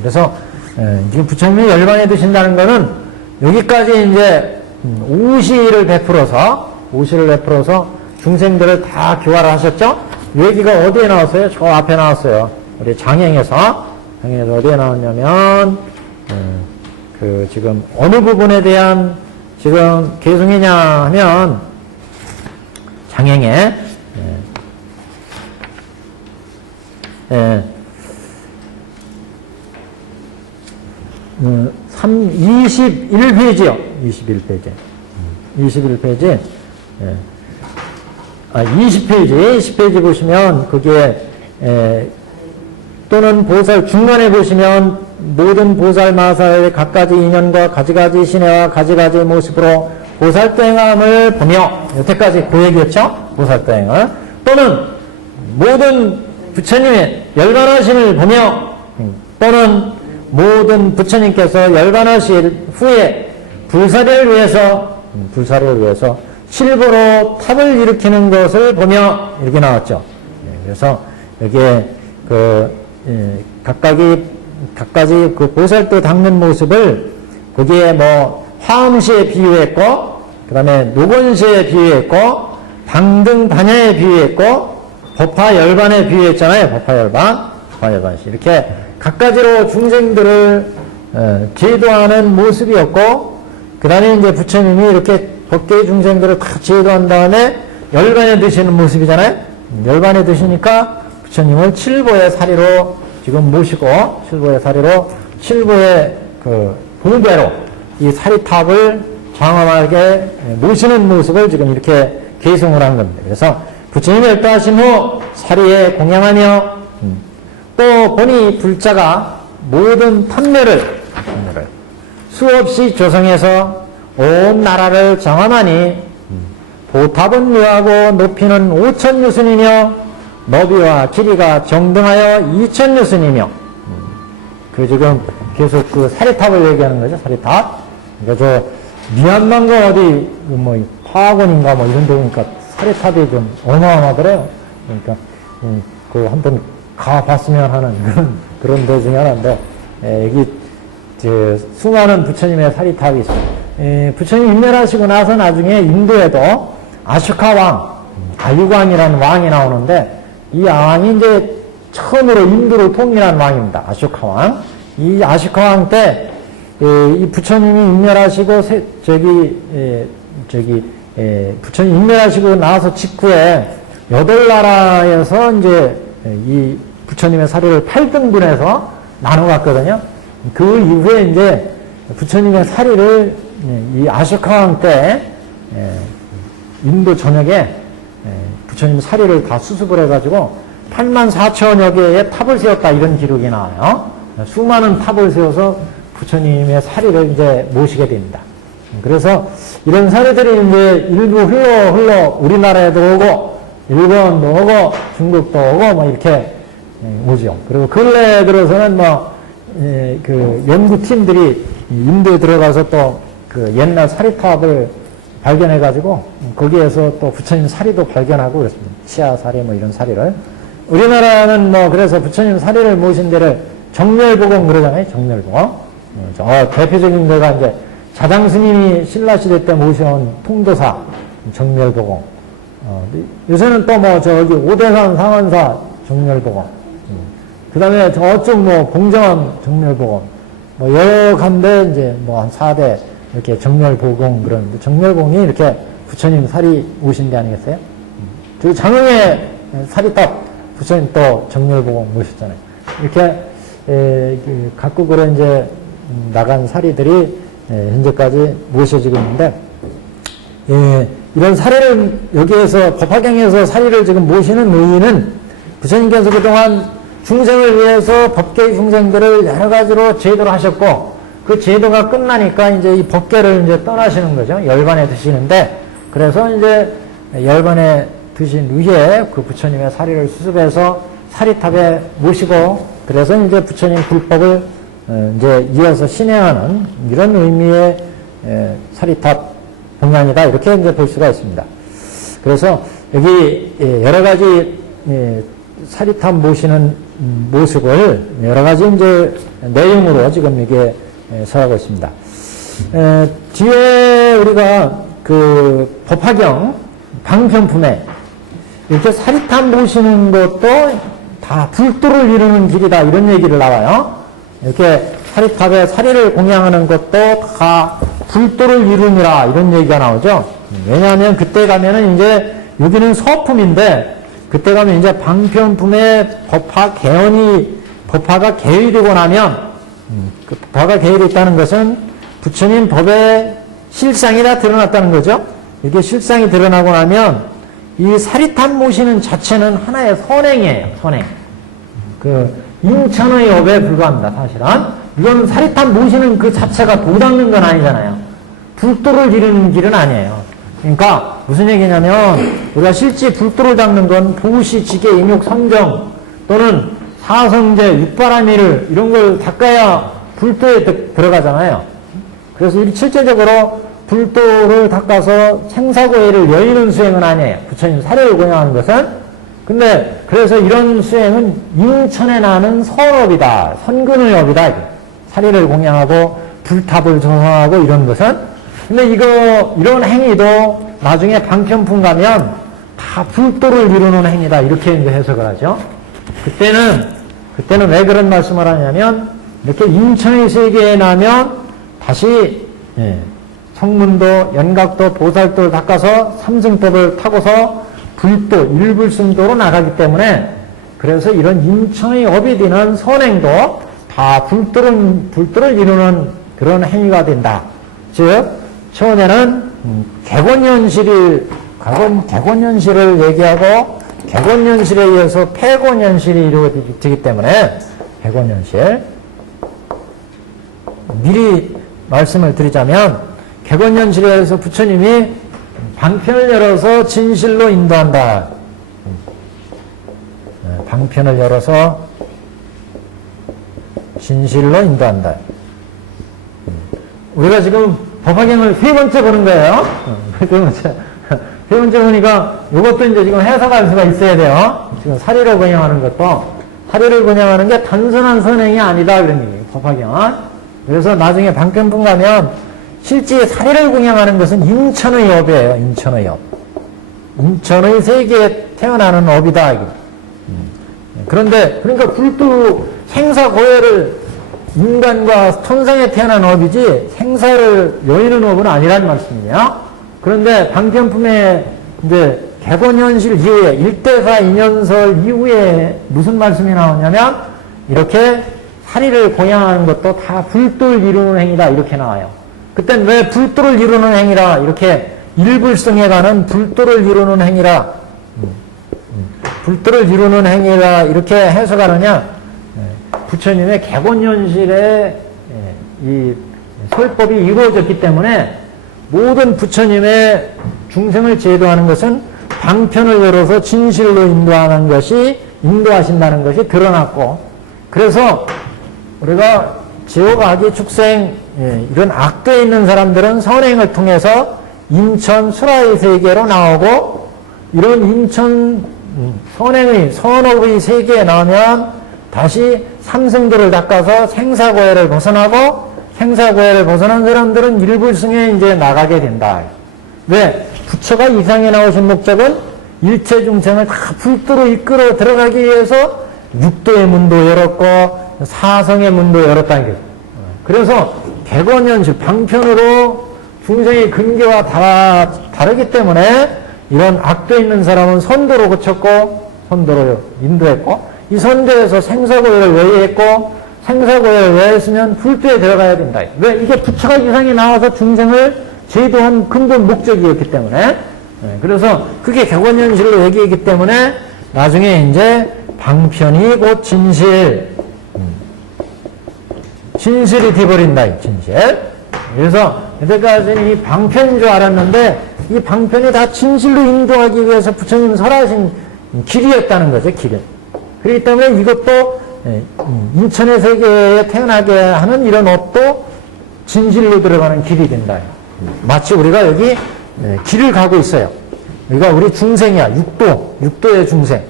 그래서 지금 부처님이 열반에 드신다는 거는 여기까지 이제 오시를 베풀어서 중생들을 다 교화를 하셨죠? 얘기가 어디에 나왔어요? 저 앞에 나왔어요. 우리 장행에서 어디에 나왔냐면 지금 어느 부분에 대한 지금 개성이냐 하면 장행에 21페이지요. 21페이지. 20페이지 보시면, 그게, 또는 보살, 중간에 보시면, 모든 보살 마사의 각가지 인연과 가지가지 신혜와 가지가지 모습으로 보살도행함을 보며, 여태까지 그 얘기였죠? 보살도행을. 또는, 모든 부처님의 열반하심을 보며, 또는 모든 부처님께서 열반하실 후에 불사를 위해서 실보로 탑을 일으키는 것을 보며 이렇게 나왔죠. 그래서 여기에 각가지 그 보살도 닦는 모습을 거기에 뭐 화음시에 비유했고, 그 다음에 노건시에 비유했고, 방등 반야에 비유했고, 법화 열반에 비유했잖아요. 법화 열반시. 이렇게 각가지로 중생들을 제도하는 모습이었고, 그 다음에 이제 부처님이 이렇게 법계의 중생들을 다 제도한 다음에 열반에 드시는 모습이잖아요. 열반에 드시니까 부처님을 칠보의 사리로 지금 모시고, 칠보의 그 보배로 이 사리탑을 장엄하게 모시는 모습을 지금 이렇게 계승을 한 겁니다. 그래서 부처님이 열도하신 후 사리에 공양하며, 또 보니 불자가 모든 판매를 수없이 조성해서 온 나라를 장엄하니 보탑은 묘하고 높이는 5,000유순이며 너비와 길이가 정등하여 2,000유순이며, 그 지금 계속 그 사리탑을 얘기하는 거죠. 사리탑. 그러니까 저 미얀마인가 어디 뭐 파학원인가 뭐 이런 데 보니까 사리탑이 좀 어마어마하더래요. 그러니까 그 한번 가봤으면 하는 그런 데 중에 하나인데, 여기 수많은 부처님의 사리탑이 있어요. 부처님 인멸하시고 나서 나중에 인도에도 아슈카 왕, 아유광이라는 왕이 나오는데, 이 왕이 이제 처음으로 인도를 통일한 왕입니다. 아슈카 왕. 이 아슈카 왕 때 이 부처님이 인멸하시고 부처님 인멸하시고 나서 직후에 8나라에서 이제 이 부처님의 사리를 8등분해서 나눠갔거든요. 그 이후에 이제 부처님의 사리를 이 아슈카 왕 때 인도 전역에 부처님 사리를 다 수습을 해가지고 84,000여 개의 탑을 세웠다, 이런 기록이 나와요. 수많은 탑을 세워서 부처님의 사리를 이제 모시게 됩니다. 그래서 이런 사리들이 이제 일부 흘러 우리나라에도 오고, 일본도 오고, 중국도 오고, 뭐 이렇게 오죠. 그리고 근래에 들어서는 그 연구팀들이 인도에 들어가서 또 그 옛날 사리탑을 발견해가지고 거기에서 또 부처님 사리도 발견하고 그랬습니다. 치아 사리 뭐 이런 사리를. 우리나라는 뭐 그래서 부처님 사리를 모신 데를 정멸보공 그러잖아요. 정멸보공. 대표적인 데가 이제 자당 스님이 신라시대 때 모셔온 통도사 정멸보공. 요새는 또 뭐 저기 오대산 상원사 정멸보공. 그 다음에 저쪽 뭐 봉정원 정멸보공. 뭐 여러 간데 이제 뭐 한 4대 이렇게 정멸보공 그러는데, 정멸보공이 이렇게 부처님 사리 오신 데 아니겠어요? 저기 장흥의 사리탑 부처님 또 정멸보공 모셨잖아요. 이렇게 각국으로 이제 나간 사리들이 현재까지 모셔지고 있는데, 이런 사리를 여기에서 법화경에서 사리를 지금 모시는 의의는 부처님께서 그동안 중생을 위해서 법계의 중생들을 여러 가지로 제도를 하셨고, 그 제도가 끝나니까 이제 이 법계를 이제 떠나시는 거죠. 열반에 드시는데, 그래서 이제 열반에 드신 후에 그 부처님의 사리를 수습해서 사리탑에 모시고, 그래서 이제 부처님 불법을 이제 이어서 신행하는 이런 의미의 사리탑 공양이다, 이렇게 이제 볼 수가 있습니다. 그래서 여기 여러 가지 사리탑 모시는 모습을 여러 가지 이제 내용으로 지금 이게 설하고 있습니다. 뒤에 우리가 그 법화경 방편품에 이렇게 사리탑 모시는 것도 다 불도를 이루는 길이다, 이런 얘기를 나와요. 이렇게 사리탑에 사리를 공양하는 것도 다 불도를 이루니라, 이런 얘기가 나오죠. 왜냐하면 그때 가면은 이제 여기는 서품인데, 그때 가면 이제 방편품에 법화가 개의되고 나면, 그 법화가 개의됐다는 것은 부처님 법의 실상이 다 드러났다는 거죠. 이게 실상이 드러나고 나면 이 사리탑 모시는 자체는 하나의 선행이에요. 선행. 그 인천의 업에 불과합니다. 사실은 이건 사리탑 모시는 그 자체가 도 닦는 건 아니잖아요. 불도를 이루는 길은 아니에요. 그러니까 무슨 얘기냐면, 우리가 실제 불도를 닦는 건 보시, 지계, 인욕, 성경 또는 사성제, 육바라밀을 이런 걸 닦아야 불도에 들어가잖아요. 그래서 실제적으로 불도를 닦아서 생사고해를 여의는 수행은 아니에요. 부처님 사례를 공양하는 것은. 근데 그래서 이런 수행은 인천에 나는 선업이다. 선근의 업이다. 사례를 공양하고 불탑을 조성하고 이런 것은. 근데 이런 행위도 나중에 방편품 가면 다 불도를 이루는 행위다. 이렇게 이제 해석을 하죠. 그때는 왜 그런 말씀을 하냐면 이렇게 인천의 세계에 나면 다시 성문도, 연각도, 보살도를 닦아서 삼승법을 타고서 불도, 일불승도로 나가기 때문에 그래서 이런 인천의 업이 되는 선행도 다 불도를 이루는 그런 행위가 된다. 즉, 처음에는 객원연실을 얘기하고 객원연실에 의해서 폐곤연실이 이루어지기 때문에 객원연실 미리 말씀을 드리자면 객원연실에 의해서 부처님이 방편을 열어서 진실로 인도한다. 방편을 열어서 진실로 인도한다. 우리가 지금 법화경을 세 번째 보는 거예요. 세 번째 보니까 이것도 이제 지금 해석할 수가 있어야 돼요. 지금 사리를 공양하는 것도 사리를 공양하는 게 단순한 선행이 아니다 그런 얘기예요. 법화경은. 그래서 나중에 방편품 가면 실제 사리를 공양하는 것은 인천의 업이에요. 인천의 업. 인천의 세계에 태어나는 업이다. 그런데 그러니까 불도 생사고해를 인간과 천상에 태어난 업이지 생사를 여의는 업은 아니라는 말씀이에요. 그런데 방편품의 이제 객원현실 이후에 일대사 인연설 이후에 무슨 말씀이 나오냐면 이렇게 사리를 공양하는 것도 다 불도를 이루는 행위다 이렇게 나와요. 그땐 왜 불도를 이루는 행위라 이렇게 일불승에 가는 불도를 이루는 행위라 불도를 이루는 행위라 이렇게 해석하느냐 부처님의 객원현실에 이 설법이 이루어졌기 때문에 모든 부처님의 중생을 제도하는 것은 방편을 열어서 진실로 인도하신다는 것이 드러났고 그래서 우리가 지옥 악의 축생 이런 악도에 있는 사람들은 선행을 통해서 인천 수라의 세계로 나오고 이런 인천 선행의 선업의 세계에 나오면 다시 삼승도를 닦아서 생사고해를 벗어나고 생사고해를 벗어난 사람들은 일불승에 이제 나가게 된다. 왜? 부처가 이 세상에 나오신 목적은 일체 중생을 다 불도로 이끌어 들어가기 위해서 육도의 문도 열었고 사성의 문도 열었다는 거죠. 그래서 객원현실 방편으로 중생의 근기와 다르기 때문에 이런 악도에 있는 사람은 선도로 고쳤고 선도로 인도했고 이 선도에서 생사고해를 외회했고 생사고해를 외회했으면 불도에 들어가야 된다. 왜? 이게 부처가 이 세상에 나와서 중생을 제도한 근본 목적이었기 때문에 그래서 그게 객원현실로 얘기했기 때문에 나중에 이제 방편이 곧 진실이 돼버린다. 진실. 그래서 여태까지는 이 방편인 줄 알았는데 이 방편이 다 진실로 인도하기 위해서 부처님 설하신 길이었다는 거죠. 길은. 그렇기 때문에 이것도 인천의 세계에 태어나게 하는 이런 업도 진실로 들어가는 길이 된다. 마치 우리가 여기 길을 가고 있어요. 여기가 우리 중생이야. 육도의 중생.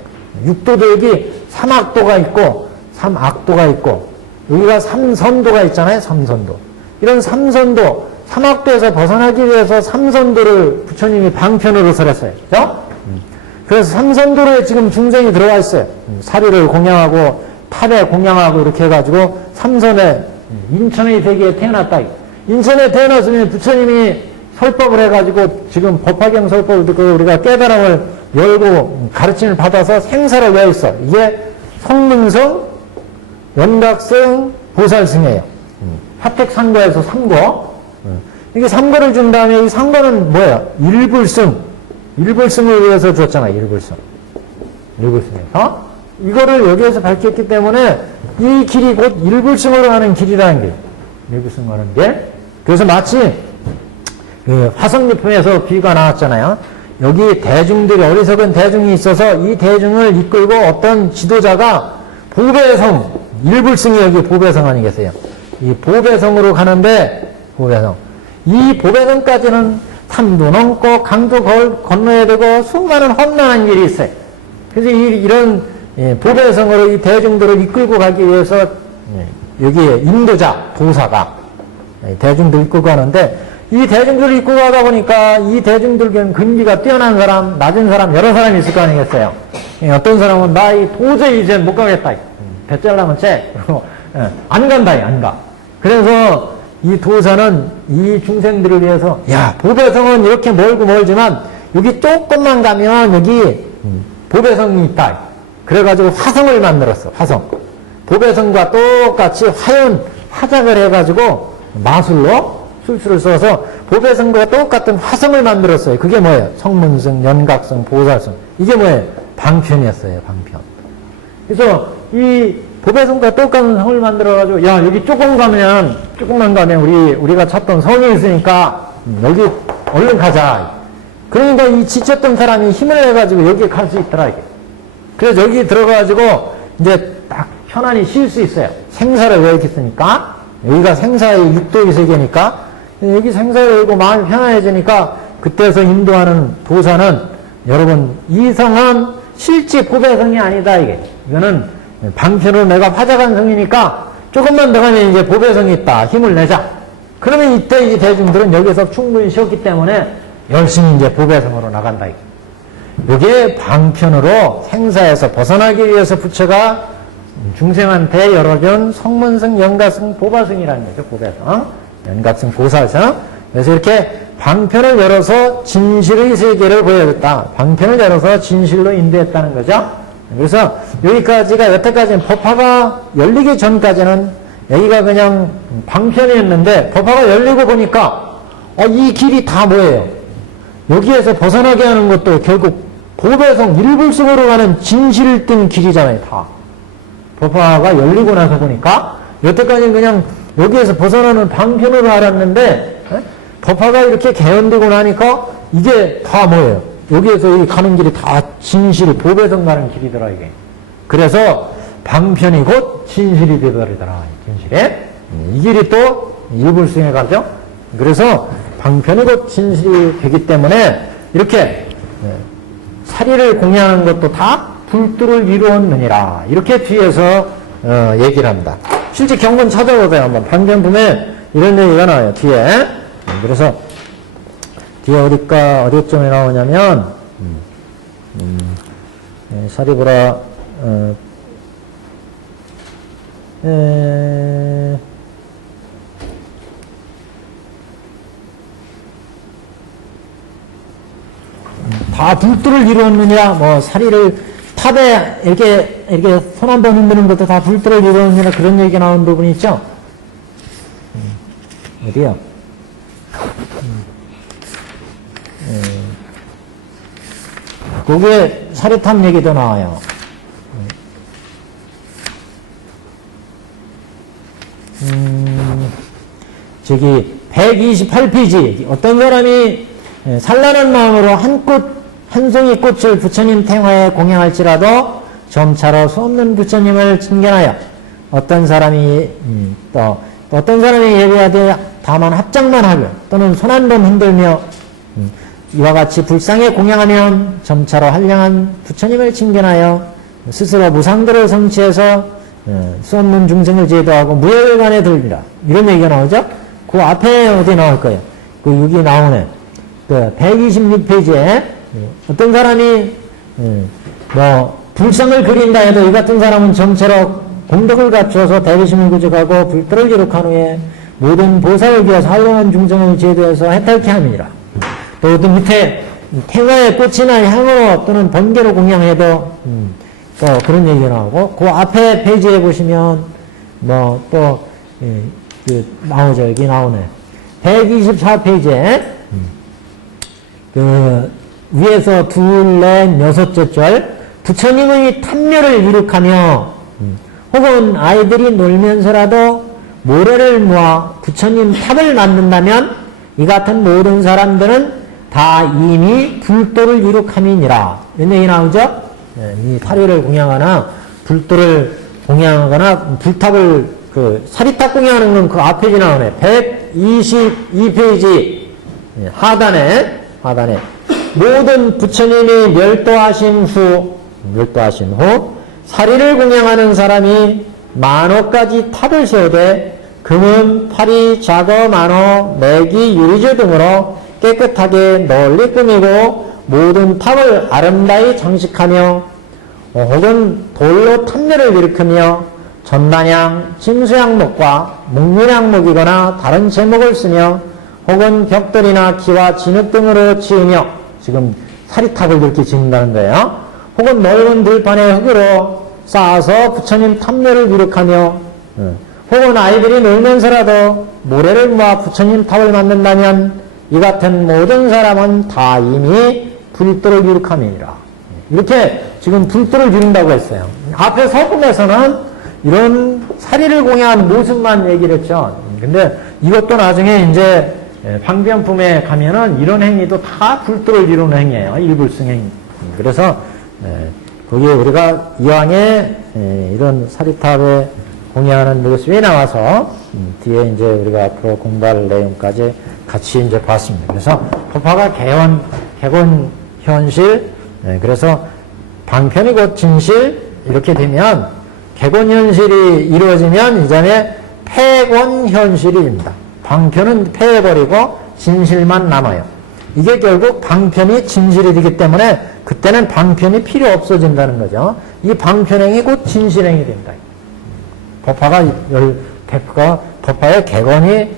육도도 여기 삼악도가 있고 삼악도가 있고 여기가 삼선도가 있잖아요. 삼선도. 이런 삼선도, 삼악도에서 벗어나기 위해서 삼선도를 부처님이 방편으로 설했어요. 그죠? 그래서 삼선도로에 지금 중생이 들어와 있어요. 사리를 공양하고 탑에 공양하고 이렇게 해가지고 삼선에 인천의 세계에 태어났다. 인천에 태어났으면 부처님이 설법을 해가지고 지금 법화경 설법을 듣고 우리가 깨달음을 열고 가르침을 받아서 생사를 외워 있어. 이게 성문성, 연각성, 보살승이에요. 화택상거에서 상거. 이게 상거를 준 다음에 이 상거는 뭐예요? 일불승을 위해서 줬잖아. 일불승에서. 이거를 여기에서 밝혔기 때문에 이 길이 곧 일불승으로 가는 길이라는 게. 일불승 가는 게. 그래서 마치 그 화성리품에서 비유가 나왔잖아요. 여기 대중들이 어리석은 대중이 있어서 이 대중을 이끌고 어떤 지도자가 보배성 일불승이 여기 보배성 아니겠어요? 이 보배성으로 가는데, 보배성. 이 보배성까지는 산도 넘고 강도 건너야 되고 수많은 험난한 일이 있어요. 그래서 이런 보배성으로 이 대중들을 이끌고 가기 위해서 여기에 인도자, 도사가 대중들 이끌고 가는데, 이 대중들을 이끌고 가다 보니까 이 대중들 중 근기가 뛰어난 사람, 낮은 사람, 여러 사람이 있을 거 아니겠어요. 어떤 사람은 나 도저히 이제 못 가겠다. 배 잘라면 째. 안 간다, 안 가. 그래서 이 도사는 이 중생들을 위해서, 야, 보배성은 이렇게 멀지만 여기 조금만 가면 여기 보배성이 있다. 그래가지고 화성을 만들었어, 화성. 보배성과 똑같이 화작을 해가지고 마술로 술수를 써서 보배성과 똑같은 화성을 만들었어요. 그게 뭐예요? 성문성, 연각성, 보살성. 이게 뭐예요? 방편이었어요, 방편. 그래서 이 보배성과 똑같은 성을 만들어가지고, 야, 여기 조금만 가면 우리가 찾던 성이 있으니까 여기 얼른 가자. 그러니까 이 지쳤던 사람이 힘을 내가지고 여기에 갈 수 있더라, 이게. 그래서 여기 들어가가지고 이제 딱 편안히 쉴 수 있어요. 생사를 왜 이렇게 쓰니까? 여기가 생사의 육도의 세계니까 여기 생사를 열고 마음이 편안해지니까 그때서 인도하는 도사는, 여러분, 이 성은 실제 보배성이 아니다, 이게. 이거는 방편으로 내가 화작한 성이니까 조금만 더 가면 이제 보배성이 있다. 힘을 내자. 그러면 이때 이 대중들은 여기서 충분히 쉬었기 때문에 열심히 이제 보배성으로 나간다, 이게. 이게 방편으로 생사에서 벗어나기 위해서 부처가 중생한테 열어준 성문성, 연가성, 보바성이라는 거죠. 보배성, 연각성, 보살성. 그래서 이렇게 방편을 열어서 진실의 세계를 보여줬다. 방편을 열어서 진실로 인도했다는 거죠. 그래서 여기까지가, 여태까지는 법화가 열리기 전까지는 여기가 그냥 방편이었는데, 법화가 열리고 보니까 이 길이 다 뭐예요? 여기에서 벗어나게 하는 것도 결국 보배성, 일불성으로 가는 진실을 띈 길이잖아요, 다. 법화가 열리고 나서 보니까 여태까지는 그냥 여기에서 벗어나는 방편으로 알았는데, 법화가 이렇게 개헌되고 나니까 이게 다 뭐예요? 여기에서 가는 길이 다 진실, 보배성 가는 길이더라, 이게. 그래서 방편이 곧 진실이 되더라, 진실에. 이 길이 또 일불성에 가죠. 그래서 방편이 곧 진실이 되기 때문에 이렇게 사리를 공양하는 것도 다 불도를 이루었느니라. 이렇게 뒤에서 얘기를 합니다. 실제 경건 찾아보세요. 한번 방전품에 이런 얘기가 나와요. 뒤에. 그래서 뒤에 어디쯤에 나오냐면 사리부라 다 불도를 이루었느냐, 뭐 사리를 탑에 이렇게 손 한 번 흔드는 것도 다 불도를 이루었느냐, 그런 얘기가 나온 부분이 있죠. 어디요? 거기에 사리탑 얘기도 나와요. 저기 128페이지 어떤 사람이 산란한 마음으로 한 송이 꽃을 부처님 탱화에 공양할지라도 점차로 수 없는 부처님을 칭견하여 어떤 사람이 또 어떤 사람이 예배하되 다만 합장만 하고 또는 손 한 번 흔들며 이와 같이 불상에 공양하면 점차로 한량한 부처님을 칭견하여 스스로 무상도를 성취해서 수 없는 중생을 제도하고 무예를 간에 들리라. 이런 얘기가 나오죠? 그 앞에 어디 나올 거예요? 그 여기 나오네. 그 126페이지에 어떤 사람이 뭐 불상을 그린다 해도 이 같은 사람은 점차로 공덕을 갖추어서 대리심을 구족하고 불도를 기록한 후에 모든 보살을 위하여 사용한 중생을 제도해서 해탈케 함이니라. 또 밑에 태화의 꽃이나 향으로 또는 번개로 공양해도 또 그런 얘기가 나오고, 그 앞에 페이지에 보시면 뭐 또 나오죠. 여기 나오네. 124페이지에 그 위에서 둘, 넷, 여섯째 절 부처님의 탐묘를 이룩하며 혹은 아이들이 놀면서라도 모래를 모아 부처님 탑을 만든다면 이 같은 모든 사람들은 다 이미 불도를 이룩함이니라. 이런 얘기 나오죠? 이 사리를 공양하나 불도를 공양하거나 불탑을 그 사리탑 공양하는 건 그 앞에 나오네. 122페이지 하단에 모든 부처님이 멸도하신 후 사리를 공양하는 사람이 만호까지 탑을 세우되 금은 파리, 자거, 만호, 매기, 유리조 등으로 깨끗하게 널리 꾸미고 모든 탑을 아름다이 장식하며 혹은 돌로 탐례를 일으키며 전단향, 침수향목과 목련향목이거나 다른 제목을 쓰며 혹은 벽돌이나 기와 진흙 등으로 지으며 지금 사리탑을 이렇게 짓는다는 거예요. 혹은 넓은 들판에 흙으로 쌓아서 부처님 탐례를 이룩하며 혹은 아이들이 놀면서라도 모래를 모아 부처님 탑을 만든다면 이 같은 모든 사람은 다 이미 불도를 이룩함이니라. 이렇게 지금 불도를 이룬다고 했어요. 앞에 서품에서는 이런 사리를 공양하는 모습만 얘기를 했죠. 근데 이것도 나중에 이제 방변품에 가면은 이런 행위도 다 불도를 이루는 행위예요. 일불승행. 그래서 거기에 우리가 이왕에 이런 사리탑에 공양하는 모습이 나와서 뒤에 이제 우리가 앞으로 공부할 내용까지 같이 이제 봤습니다. 그래서 법화가 개건 현실, 그래서 방편이 곧 진실 이렇게 되면 개건 현실이 이루어지면 이전에 폐권 현실입니다. 방편은 폐해버리고 진실만 남아요. 이게 결국 방편이 진실이 되기 때문에 그때는 방편이 필요 없어진다는 거죠. 이 방편행이 곧 진실행이 된다. 법화가 법화의 개연이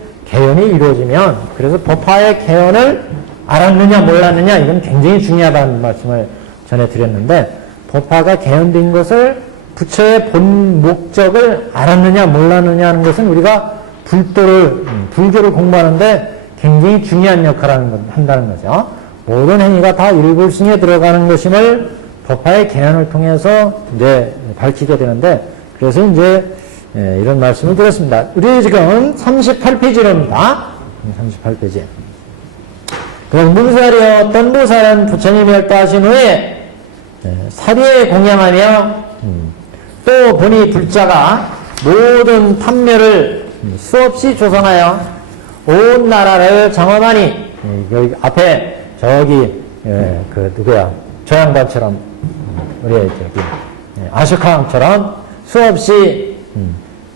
이루어지면, 그래서 법화의 개연을 알았느냐 몰랐느냐 이건 굉장히 중요하다는 말씀을 전해드렸는데, 법화가 개연된 것을 부처의 본 목적을 알았느냐 몰랐느냐 하는 것은 우리가 불교를 공부하는데 굉장히 중요한 역할을 한다는 거죠. 모든 행위가 다 일불승에 들어가는 것임을 법화의 개연을 통해서 이제 밝히게 되는데, 그래서 이제 이런 말씀을 드렸습니다. 우리 지금 38페이지입니다. 38페이지. 그래서 문사리여 어떤 보살은 부처님이 멸도하신 후에 사리에 공양하며 또 보니 불자가 모든 탐멸을 수없이 조성하여 온 나라를 장엄하니, 여기 앞에 저기 그 누구야 저 양반처럼 우리 저기 아슈카왕처럼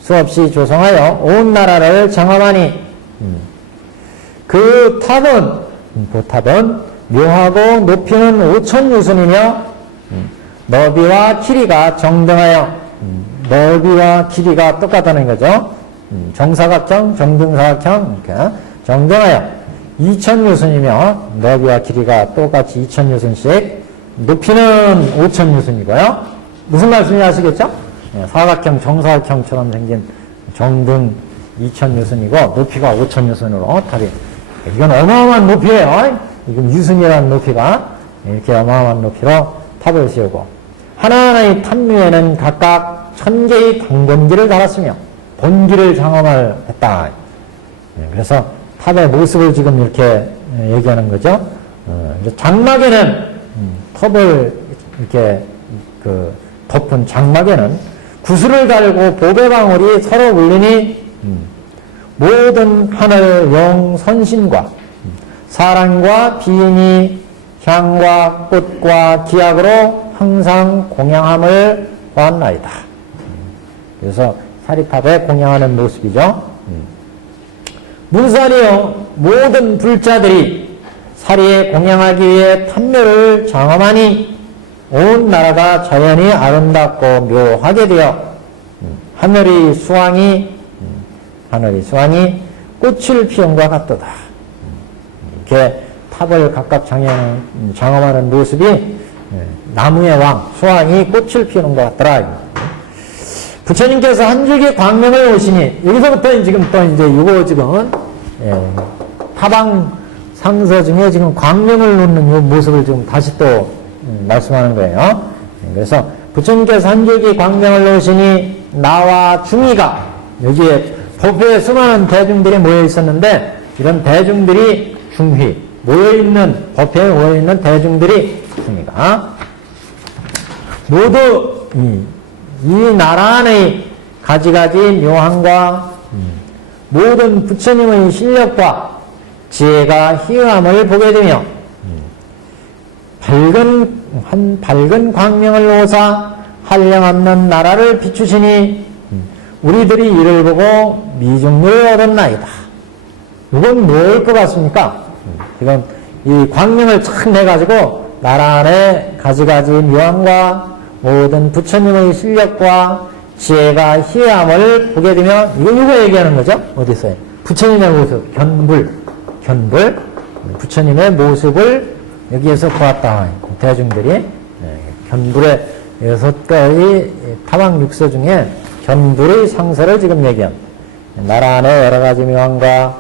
수없이 조성하여 온 나라를 장엄하니, 그 탑은 묘하고 높이는 5,000유순이며 너비와 길이가 정등하여, 너비와 길이가 똑같다는 거죠. 정사각형, 정등사각형 이렇게 정등하여 2,000유순이며 너비와 길이가 똑같이 2,000유순씩, 높이는 5,000유순이고요. 무슨 말씀인지 아시겠죠? 사각형, 정사각형처럼 생긴 정등 2,000유순이고 높이가 5,000유순으로 탑이, 이건 어마어마한 높이에요. 이건 유순이라는 높이가 이렇게 어마어마한 높이로 탑을 세우고, 하나하나의 탑류에는 각각 1,000개의 당본기를 달았으며 본기를 장엄을 했다. 그래서 탑의 모습을 지금 이렇게 얘기하는 거죠. 장막에는 탑을 이렇게 덮은 장막에는 구슬을 달고 보배방울이 서로 울리니 모든 하늘 영 선신과 사랑과 비인이 향과 꽃과 기약으로 항상 공양함을 보았나이다. 그래서 사리탑에 공양하는 모습이죠. 문사리여 모든 불자들이 사리에 공양하기 위해 탐묘를 장엄하니 온 나라가 자연히 아름답고 묘하게 되어 하늘의 수왕이 꽃을 피운과 같도다. 이렇게 탑을 각각 장엄하는 모습이 나무의 왕 수왕이 꽃을 피우는 것 같더라. 부처님께서 한 줄기 광명을 오시니, 여기서부터 지금 또 이제 이거 지금 타방 상서 중에 지금 광명을 놓는 이 모습을 지금 다시 또 말씀하는 거예요. 그래서 부처님께서 한 줄기 광명을 놓으시니 나와 중이가, 여기에 법회에 수많은 대중들이 모여 있었는데 이런 대중들이 중휘 법회에 모여있는 대중들이 중이가 모두 이 나라 안의 가지가지 묘함과 모든 부처님의 실력과 지혜가 희유함을 보게 되며 밝은 광명을 오사 한량없는 나라를 비추시니 우리들이 이를 보고 미중을 얻었나이다. 이건 뭘 것 같습니까? 지금 이 광명을 착 내가지고 나라 안에 가지가지 묘함과 모든 부처님의 실력과 지혜가 희함을 보게 되면 이거 얘기하는 거죠? 어디 있어요? 부처님의 모습, 견불, 부처님의 모습을 여기에서 보았다. 대중들이 견불의 6가지 타방 육서 중에 견불의 상서를 지금 얘기한 나라 안에 여러 가지 묘함과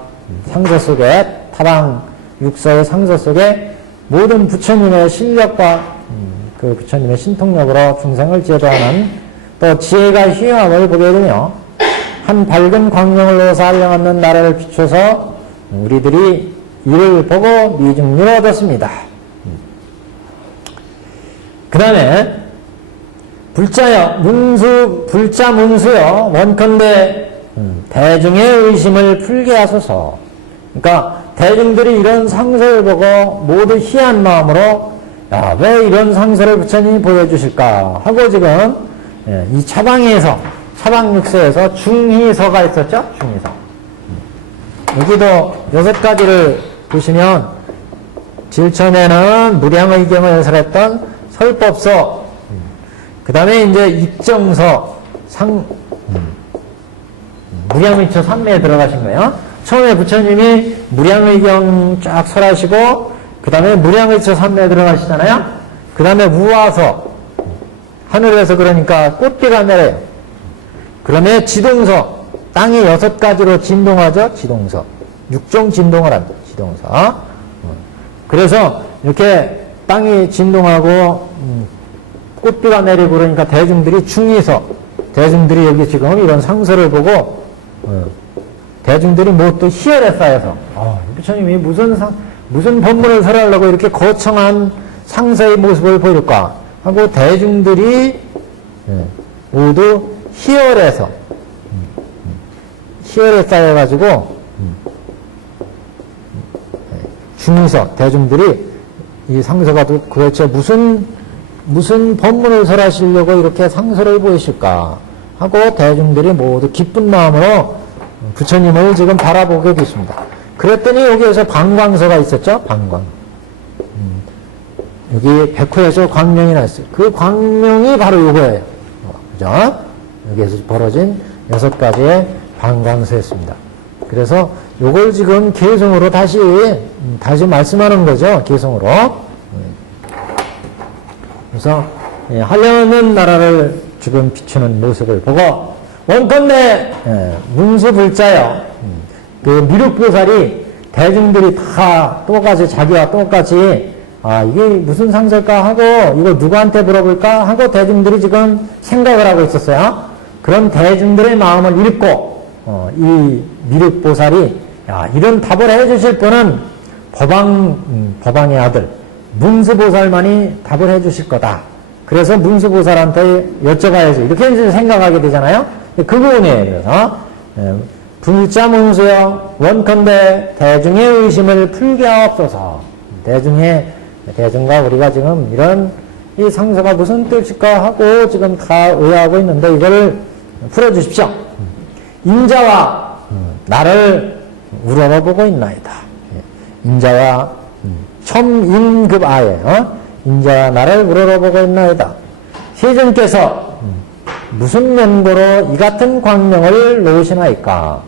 상서 속에 타방 육서의 상서 속에 모든 부처님의 실력과 그 부처님의 신통력으로 중생을 제도하는 또 지혜가 희함을 보게 되며 한 밝은 광명을 오사 한량없는 나라를 비춰서 우리들이 이를 보고 미중률을 얻었습니다. 그 다음에 불자여 불자 문수여 원컨대 대중의 의심을 풀게 하소서. 그러니까 대중들이 이런 상서를 보고 모두 희한 마음으로 야, 왜 이런 상서를 부처님이 보여주실까 하고 지금 이 차방에서 차방육서에서 중희서가 있었죠. 중희서. 여기도 6가지를 보시면 질천에는 무량의경을 해설했던 설법서, 그 다음에 이제 입정서, 무량의처 3매에 들어가신 거예요. 처음에 부처님이 무량의경 쫙 설하시고, 그 다음에 무량의처 3매에 들어가시잖아요. 그 다음에 우화서, 하늘에서 그러니까 꽃비가 내려요. 그 다음에 지동서, 땅이 6가지로 진동하죠. 지동서. 6종 진동을 한다. 지동서. 그래서 이렇게 땅이 진동하고 꽃비가 내리고 그러니까 대중들이 중의서, 대중들이 여기 지금 이런 상서를 보고 대중들이 뭐 또 희열에 쌓여서 부처님이 무슨 법문을 설하려고 이렇게 거창한 상서의 모습을 보일까 하고 대중들이 모두 희열에 쌓여가지고 중의서, 대중들이 이 상서가 도대체 무슨 법문을 설하시려고 이렇게 상서를 보이실까 하고 대중들이 모두 기쁜 마음으로 부처님을 지금 바라보게 됐습니다. 그랬더니 여기에서 방광서가 있었죠. 방광. 여기 백호에서 광명이 났어요. 그 광명이 바로 이거예요. 그죠? 여기에서 벌어진 6가지의 방광서였습니다. 그래서 요걸 지금 개성으로 다시 말씀하는 거죠. 개성으로. 그래서 한량없는 나라를 지금 비추는 모습을 보고 원컨대 문수불자여 그 미륵보살이 대중들이 다 똑같이 자기와 똑같이 이게 무슨 상설까 하고 이거 누구한테 물어볼까 하고 대중들이 지금 생각을 하고 있었어요. 그런 대중들의 마음을 읽고 이 미륵보살이 이런 답을 해주실 분은 법왕의 아들 문수보살만이 답을 해주실 거다. 그래서 문수보살한테 여쭤봐야지 이렇게 이제 생각하게 되잖아요. 그 부분이에요. 그래서 불자 문수여 원컨대 대중의 의심을 풀게 하옵소서. 대중과 우리가 지금 이런 이 상서가 무슨 뜻일까 하고 지금 다 의아하고 있는데 이거를 풀어주십시오. 인자와 나를 우러러보고 있나이다. 인자와 첨인급 아예 인자와 나를 우러러보고 있나이다. 세존께서 무슨 면고로 이 같은 광명을 놓으시나이까.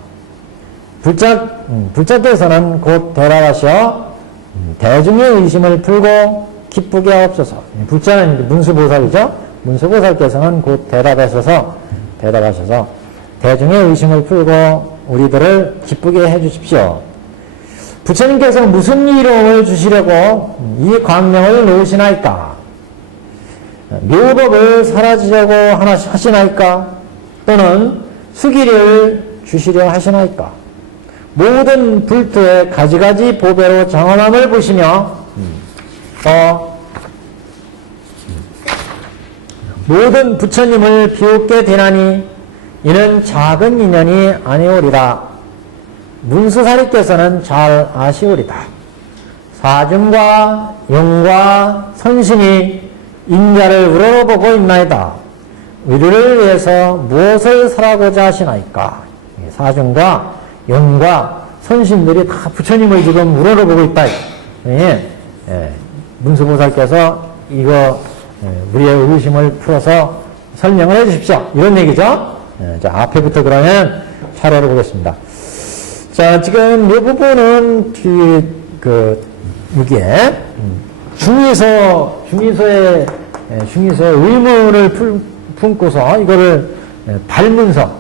불자께서는 곧 대답하시어 대중의 의심을 풀고 기쁘게 하옵소서. 불자는 문수보살이죠. 문수보살께서는 곧 대답하셔서 대중의 의심을 풀고 우리들을 기쁘게 해주십시오. 부처님께서 무슨 이름을 주시려고 이 광명을 놓으시나이까? 묘법을 사라지려고 하시나이까? 또는 수기를 주시려 하시나이까? 모든 불토의 가지가지 보배로 정엄함을 보시며 모든 부처님을 비웃게 되나니 이는 작은 인연이 아니오리라. 문수사리께서는 잘 아시오리다. 사중과 영과 선신이 인자를 우러러보고 있나이다. 의를 위해서 무엇을 설하고자 하시나이까. 사중과 영과 선신들이 다 부처님을 지금 우러러보고 있다. 문수보살께서 이거 우리의 의심을 풀어서 설명을 해 주십시오. 이런 얘기죠. 자, 앞에부터 그러면 차례를 보겠습니다. 자, 지금 이 부분은 여기에 중의소의 의문을 품고서 이거를 발문서,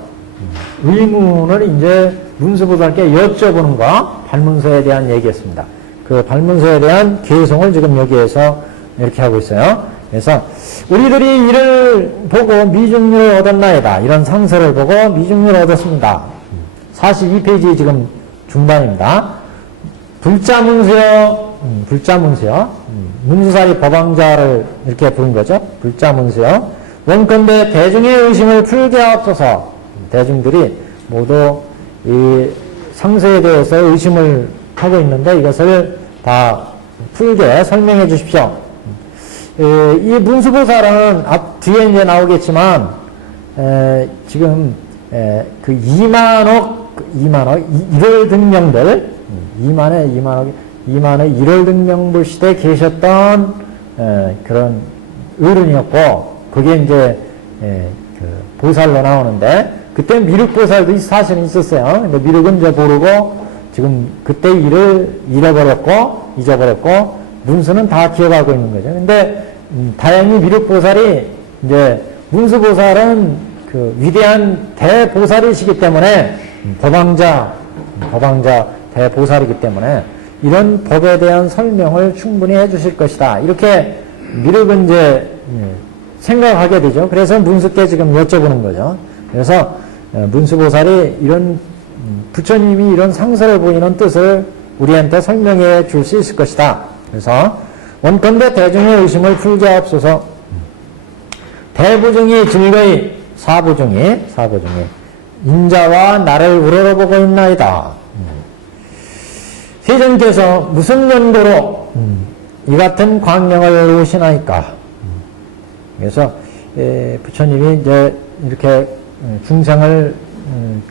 의문을 이제 문수보살께 여쭤보는 거, 발문서에 대한 얘기였습니다. 그 발문서에 대한 개송을 지금 여기에서 이렇게 하고 있어요. 그래서 우리들이 이를 보고 미중률을 얻었나이다. 이런 상서를 보고 미중률을 얻었습니다. 42페이지 지금 중반입니다. 불자문수요. 문수사리 법왕자를 이렇게 부른 거죠. 불자문수요. 원컨대 대중의 의심을 풀게 하옵소서. 대중들이 모두 이 상서에 대해서 의심을 하고 있는데 이것을 다 풀게 설명해 주십시오. 이 문수보살은 뒤에 이제 나오겠지만 지금 그 2만억 1월 등명들 2만의 1월 등명불 시대에 계셨던 그런 어른이었고 그게 이제 그 보살로 나오는데 그때 미륵보살도 사실은 있었어요. 근데 미륵은 이제 모르고 지금 그때 일을 잊어버렸고 문수는 다 기억하고 있는 거죠. 근데 다행히 미륵보살이 이제 문수보살은 그 위대한 대보살이시기 때문에 법왕자 대보살이기 때문에 이런 법에 대한 설명을 충분히 해주실 것이다. 이렇게 미륵은 이제 생각하게 되죠. 그래서 문수께 지금 여쭤보는 거죠. 그래서 문수보살이 이런 부처님이 이런 상서를 보이는 뜻을 우리한테 설명해 줄 수 있을 것이다. 그래서 원컨대 대중의 의심을 풀게 하옵소서. 대부중이 즐거이 사부중이 인자와 나를 우러러보고 있나이다. 세존께서 무슨 연고로 이 같은 광명을 오시나이까. 그래서 부처님이 이제 이렇게 중생을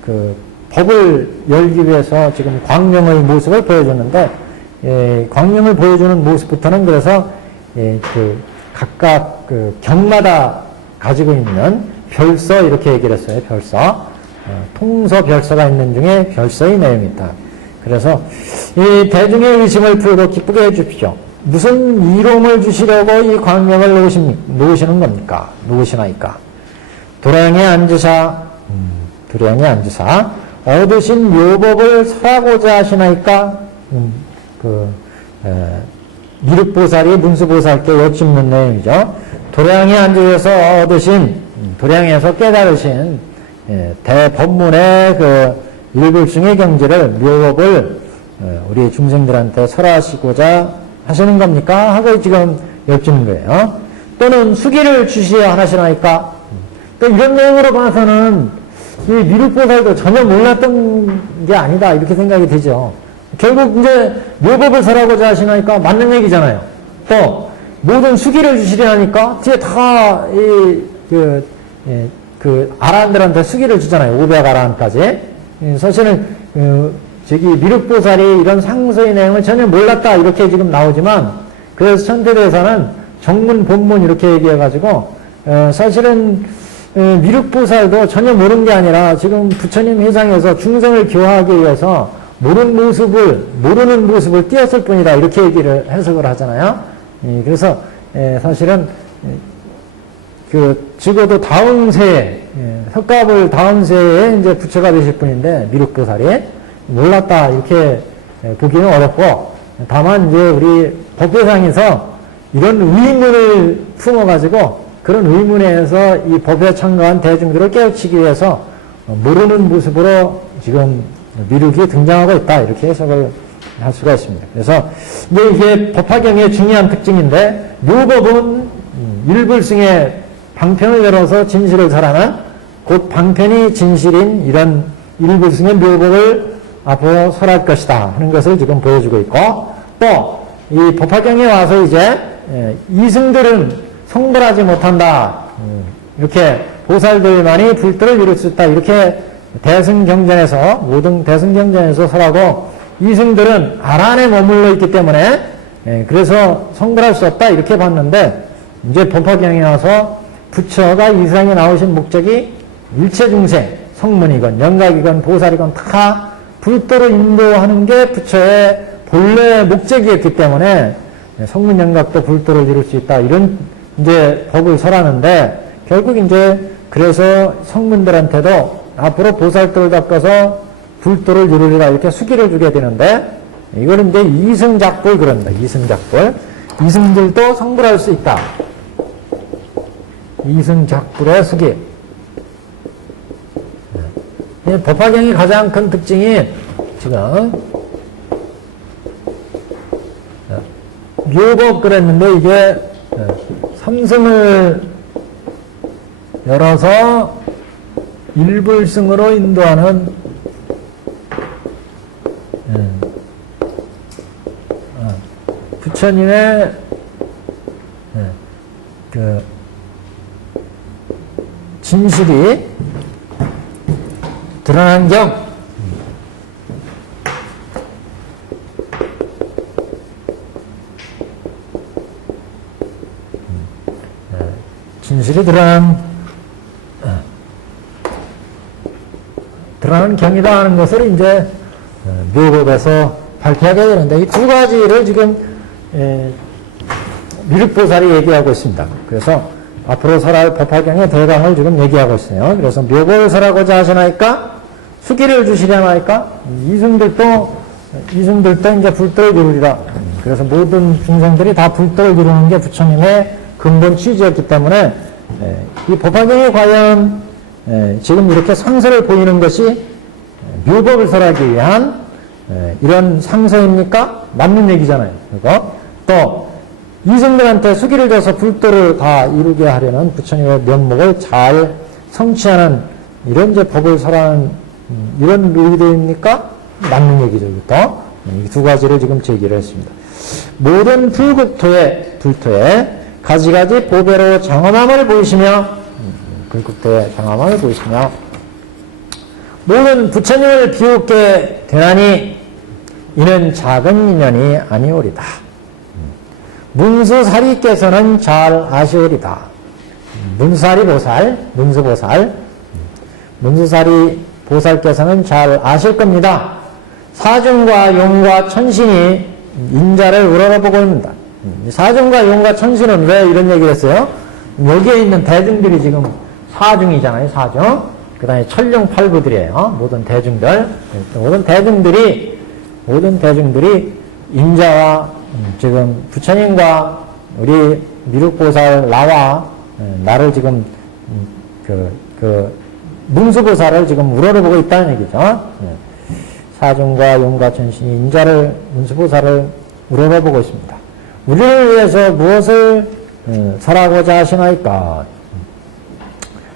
그 법을 열기 위해서 지금 광명의 모습을 보여주는데 광명을 보여주는 모습부터는 그래서 그 각각 그 경마다 가지고 있는 별서 이렇게 얘기를 했어요. 별서 통서 별서가 있는 중에 별서의 내용이 있다. 그래서 이 대중의 의심을 풀고 기쁘게 해주십시오. 무슨 이롬을 주시려고 이 광명을 놓으시는 겁니까? 놓으시나이까? 도량에 앉으사 얻으신 묘법을 설하고자 하시나이까? 미륵보살이 문수보살께 여쭙는 내용이죠. 도량에 앉으셔서 도량에서 깨달으신 대법문의 그 일불승의 경지를 묘법을 우리 중생들한테 설하시고자 하시는 겁니까? 하고 지금 여쭙는 거예요. 또는 수기를 주시어야 하시나이까? 또 이런 내용으로 봐서는 이 미륵보살도 전혀 몰랐던 게 아니다 이렇게 생각이 되죠. 결국 이제 묘법을 설하고자 하시나니까 맞는 얘기잖아요. 또 모든 수기를 주시려 하니까 뒤에 다 그 아라한들한테 수기를 주잖아요. 500아라한까지. 사실은 저기 미륵보살이 이런 상소의 내용을 전혀 몰랐다 이렇게 지금 나오지만 그래서 천태대에서는 정문 본문 이렇게 얘기해가지고 사실은 미륵보살도 전혀 모르는 게 아니라 지금 부처님 회상에서 중생을 교화하기 위해서 모르는 모습을 띄었을 뿐이다 이렇게 얘기를 해석을 하잖아요. 그래서 사실은 적어도 다음 세에 흑갑을 다음 세에 이제 부처가 되실 분인데 미륵보살이 몰랐다 이렇게 보기는 어렵고 다만 이제 우리 법회상에서 이런 의문을 품어가지고 그런 의문에서 이 법에 참가한 대중들을 깨우치기 위해서 모르는 모습으로 지금 미륵이 등장하고 있다 이렇게 해석을 할 수가 있습니다. 그래서 이게 법화경의 중요한 특징인데 묘법은 일불승의 방편을 열어서 진실을 설하는 곧 방편이 진실인 이런 일불승의 묘복을 앞으로 설할 것이다 하는 것을 지금 보여주고 있고, 또 이 법화경에 와서 이제 이승들은 성불하지 못한다, 이렇게 보살들만이 불도를 이룰 수 있다, 이렇게 대승경전에서, 모든 대승경전에서 설하고, 이승들은 아란에 머물러 있기 때문에 그래서 성불할 수 없다 이렇게 봤는데, 이제 법화경에 와서 부처가 이 세상에 나오신 목적이 일체 중생, 성문이건 영각이건 보살이건 다 불도로 인도하는 게 부처의 본래 목적이었기 때문에 성문 영각도 불도를 이룰 수 있다, 이런 이제 법을 설하는데, 결국 이제 그래서 성문들한테도 앞으로 보살도를 닦아서 불도를 이루리라 이렇게 수기를 주게 되는데, 이거는 이제 이승작불 그럽니다. 이승작불. 이승들도 성불할 수 있다. 이승작불의 수기. 법화경의 가장 큰 특징이 지금 묘법 그랬는데, 이게 삼승을 열어서 일불승으로 인도하는 부처님의 그 진실이 드러난 경, 진실이 드러난 경이다 하는 것을 이제 묘법에서 발표하게 되는데, 이 두 가지를 지금 미륵보살이 얘기하고 있습니다. 그래서 앞으로 설할 법화경의 대강을 지금 얘기하고 있어요. 그래서 묘법을 설하고자 하시나이까? 수기를 주시려나이까? 이승들도 이제 불도를 이루리라. 그래서 모든 중생들이 다 불도를 이루는 게 부처님의 근본 취지였기 때문에, 이 법화경에 과연 지금 이렇게 상세를 보이는 것이 묘법을 설하기 위한 이런 상세입니까? 맞는 얘기잖아요. 그리고 또 이승들한테 수기를 줘서 불도를 다 이루게 하려는 부처님의 면목을 잘 성취하는 이런 이제 법을 설하는 이런 의도입니까? 맞는 얘기죠. 또 이 두 가지를 지금 제기를 했습니다. 모든 불토에 가지가지 보배로 장엄함을 보이시며, 불국토의 장엄함을 보이시며, 모든 부처님을 비웃게 되나니 이는 작은 인연이 아니오리다. 문수사리께서는 잘 아시오리다. 문수사리 보살, 문수사리 보살께서는 잘 아실 겁니다. 사중과 용과 천신이 인자를 우러러보고 있습니다. 사중과 용과 천신은 왜 이런 얘기를 했어요? 여기에 있는 대중들이 지금 사중이잖아요, 사중. 그 다음에 천룡팔부들이에요. 모든 대중들. 모든 대중들이 인자와 지금 부처님과 우리 미륵보살 나와 나를 지금 문수보살을 지금 우러러보고 있다는 얘기죠. 사중과 용과 천신이 인자를, 문수보살을 우러러보고 있습니다. 우리를 위해서 무엇을 설하고자 하시나이까?